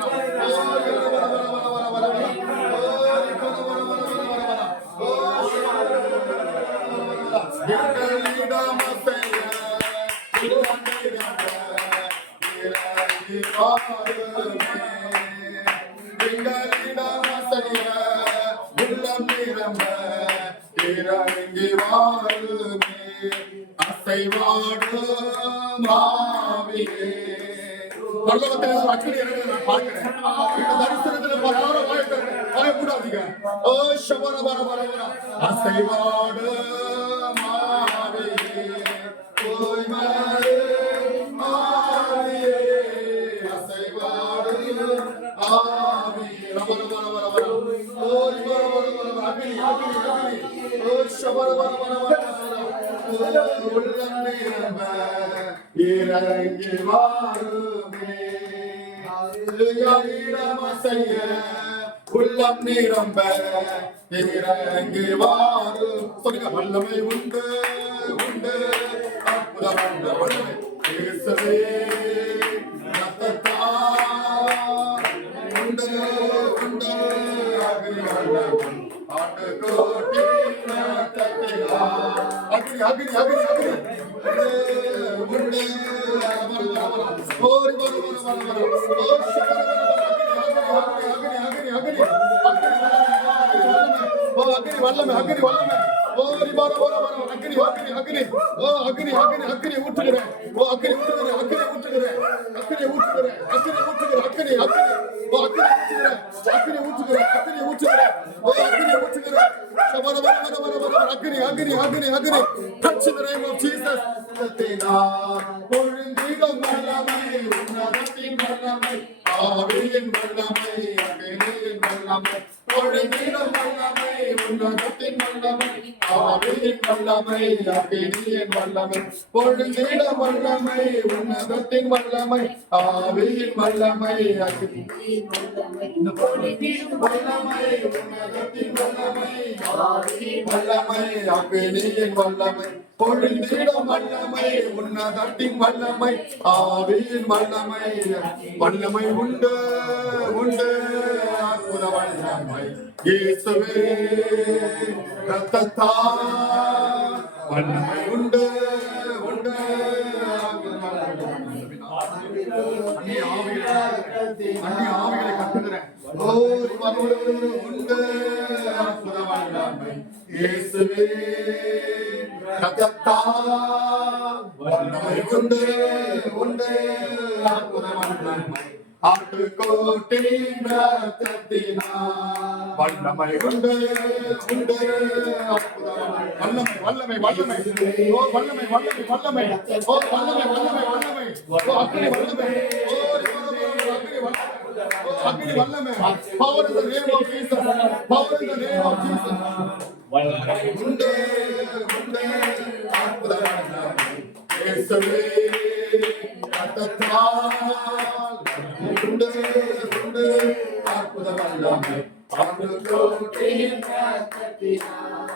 ஓ வர வர வர வர வர வர. ஓ வர வர வர வர வர. ஓ ஷபர வர வர வர. எங்களிடம் அசைய உள்ளம் நிரம்ப இறங்கி வாருமே. எங்களிடம் அசைய உள்ளம் நிரம்ப இறங்கி வாருமே. அசைவாடும் ஆவியே. பரலோகத்தில் அக்னி இறங்குறதை நான் பார்க்கிறேன். இந்த தரிசனத்துல யாரும் பயப்படாதீங்க. ஓ ஷபர வர வர வர. அசைவாடும் ஆவியே, ஓய்வாடும் ஆவியே, அசைவாடும் ஆவியே. வர வர வர வர. ஓய் வர வர வர வர. அக்னி அக்னி அக்னி. ஓ ஷபர வர வர வர. உள்ளம் நிரம்ப இறங்கி வாருமே. இடம் அசைய உள்ளம் நிரம்ப இறங்கி வாரும். சொல்லுங்க. வல்லமை உண்டு உண்டு அற்புதம் உண்டு வல்லமை இயேசுவே ரத்தத்தால் உண்டு உண்டு அக்னி வல்லமை ஆட்டுக்கோட்டி ரத்தத்தினால் அக்னி அக்னி அக்னி அக்னி உண்டு வர வர வர. ஓரி வர வர வர வர. ஓ சிவர வர வர. அக்னி அக்னி அக்னி அக்னி ஓ அக்னி வல்லமை அக்னி வல்லமை. ஓரி வர வர வர. அக்னி அக்னி அக்னி. ஓ அக்னி அக்னி அக்னி ஊற்றுகிறேன். ஓ அக்னி ஊற்றுகிறேன். அக்னி ஊற்றுகிறேன். அக்னி ஊற்றுகிறேன். அக்னி ஊற்றுகிறேன். அக்னி அக்னி. ஓ அக்னி ஊற்றுகிறேன். அக்னி ஊற்றுகிறேன். அக்னி ஊற்றுகிறேன். ஓ அக்னி ஊற்றுகிறேன். வர வர வர வர வர. அக்னி அக்னி அக்னி அக்னி. Touch in the name of Jesus. பொழுந்திடும் வல்லமை உன்னதத்தின் வல்லமை ஆவியின் வல்லமை அக்கினியின் வல்லமை பொழுந்திடும் வல்லமை உன்னதத்தின் வல்லமை ஆவியின் வல்லமை அக்கினியின் வல்லமை பொழுந்திடும் வல்லமை உன்னதத்தின் வல்லமை ஆவியின் வல்லமை அக்கினியின் வல்லமை உன்னதத்தின் வல்லமை ஆவியின் வல்லமை அக்கினியின் வல்லமை பொழுந்திடும் வல்லமை உன்னதத்தின் வல்லமை ஆவியின் வல்லமை வல்லமை உண்டு உண்டு அற்புத வல்லமை இயேசுவே ரத்தத்தால் வல்லமை உண்டு உண்டு அந்நிய ஆவிகளை கட்டுகிறேன் உண்டு அற்புத வல்லமை இயேசுவே ரத்தத்தால் வல்லமை உண்டு உண்டு அற்புத வல்லமை ஆட்டுக்கோட்டின் ரத்தத்தினால் வல்லமை உண்டு உண்டு அற்புத வல்லமை வல்லமை வல்லமை ஓ வல்லமை வல்லமை வல்லமை ஓ வல்லமை வல்லமை வல்லமை ஓ அக்னி வல்லமை ஓ அக்னி வல்லமை அக்னி வல்லமை power in the name of Jesus power in the name of Jesus வல்லமை உண்டு உண்டு அற்புத வல்லமை இயேசுவே ரத்தத்தால் உண்டு உண்டு அற்புத வல்லமை ஆட்டுக்கோட்டின் ரத்தத்தினால்.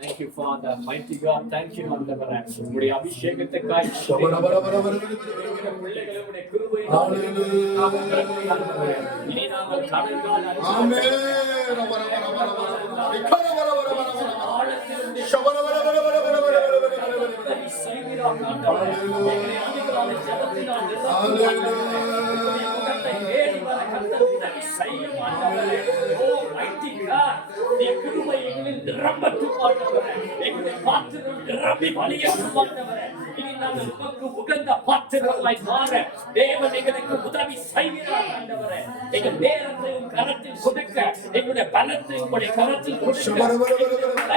Thank you, Father. Mighty God, thank you, ஆண்டவரே. உம்முடைய அபிஷேகத்துக்காய் பிள்ளைகளுடைய கிருபையை இனி நாங்கள் கடன்கால் உகந்த பாத்திரமாய் மாற தேவன் எங்களுக்கு உதவி செய்கிறார் ஆண்டவரே. எங்கள் நேரத்தையும் கரத்தில் கொடுக்க எங்களுடைய பலத்தை உங்களுடைய கரத்தில் கொடுக்க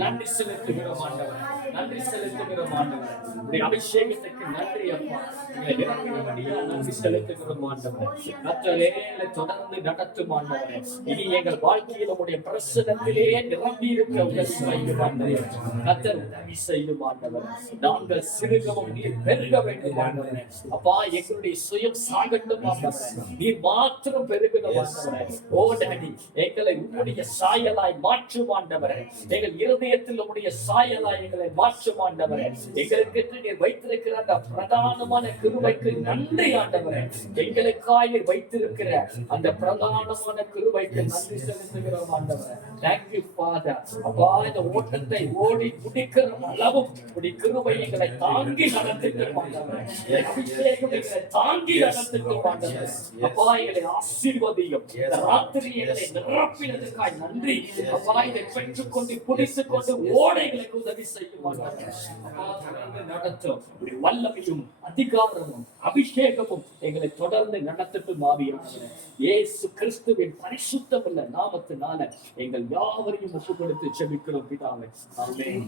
நன்றி செலுத்துகிறோம் ஆண்டவரே. நன்றி செலுத்துகிறோம் ஆண்டவரே. உம்முடைய அபிஷேகத்துக்கு நன்றி அப்பா. எங்களை இறக்கினபடியா நன்றி செலுத்துகிறோம் ஆண்டவரே. கர்த்தரே எங்களை தொடர்ந்து நடத்தும் ஆண்டவரே. இனி எங்கள் வாழ்க்கையில் உம்முடைய பிரசன்னத்திலே நிரம்பி இருக்க உதவி செய்யும் ஆண்டவரே. கர்த்தர் உதவி செய்யும் ஆண்டவரே. நாங்கள் சிறுகவும் நீர் பெருக வேண்டும் ஆண்டவரே. அப்பா எங்களுடைய சுயம் சாகட்டும் ஆண்டவரே. நீர் மாத்திரம் பெருகணும் ஆண்டவரே. ஓ டாடி எங்களை உம்முடைய சாயலாய் மாற்றும் ஆண்டவரே. எங்கள் இருதயத்தில் உம்முடைய சாயலாய் எங்களை மாற்றும் ஆண்டவரே. எங்களுக்கு நீர் வைத்திருக்கிற அந்த பிரதானமான கிருபைக்கு நன்றி ஆண்டவரே. எங்களுக்காய் நீர் வைத்திருக்கிற அந்த பிரதானமான கிருபைக்கு நன்றி செலுத்துகிறோம் ஆண்டவரே. Thank you Father. அப்பா இந்த ஓட்டத்தை ஓடி முடிக்கிற அளவும் உம்முடைய கிருபை எங்களை தாங்கி நடத்துகிறோம் ஆண்டவரே. அபிஷேகம் எங்களை தாங்கி நடத்துகிறோம் ஆண்டவரே. அப்பா எங்களை ஆசீர்வதியும். இந்த ராத்திரி எங்களை நிரப்பினதுக்காய் நன்றி. அப்பா இதை பெற்றுக்கொண்டு பிடித்துக் கொண்டு ஓட எங்களுக்கு உதவி செய்யும் ஆண்டவரே. அப்பா தொடர்ந்து நடத்தும் உம்முடைய வல்லமையும் அதிகாரமும் அபிஷேகமும் எங்களை தொடர்ந்து நடத்தட்டும் ஆவியானவரே. இயேசு கிறிஸ்துவின் பரிசுத்தமுள்ள நாமத்தினால எங்கள் யாவரையும் ஒப்புக் கொடுத்து ஜெபிக்கிறோம் பிதாவே. ஆமென்.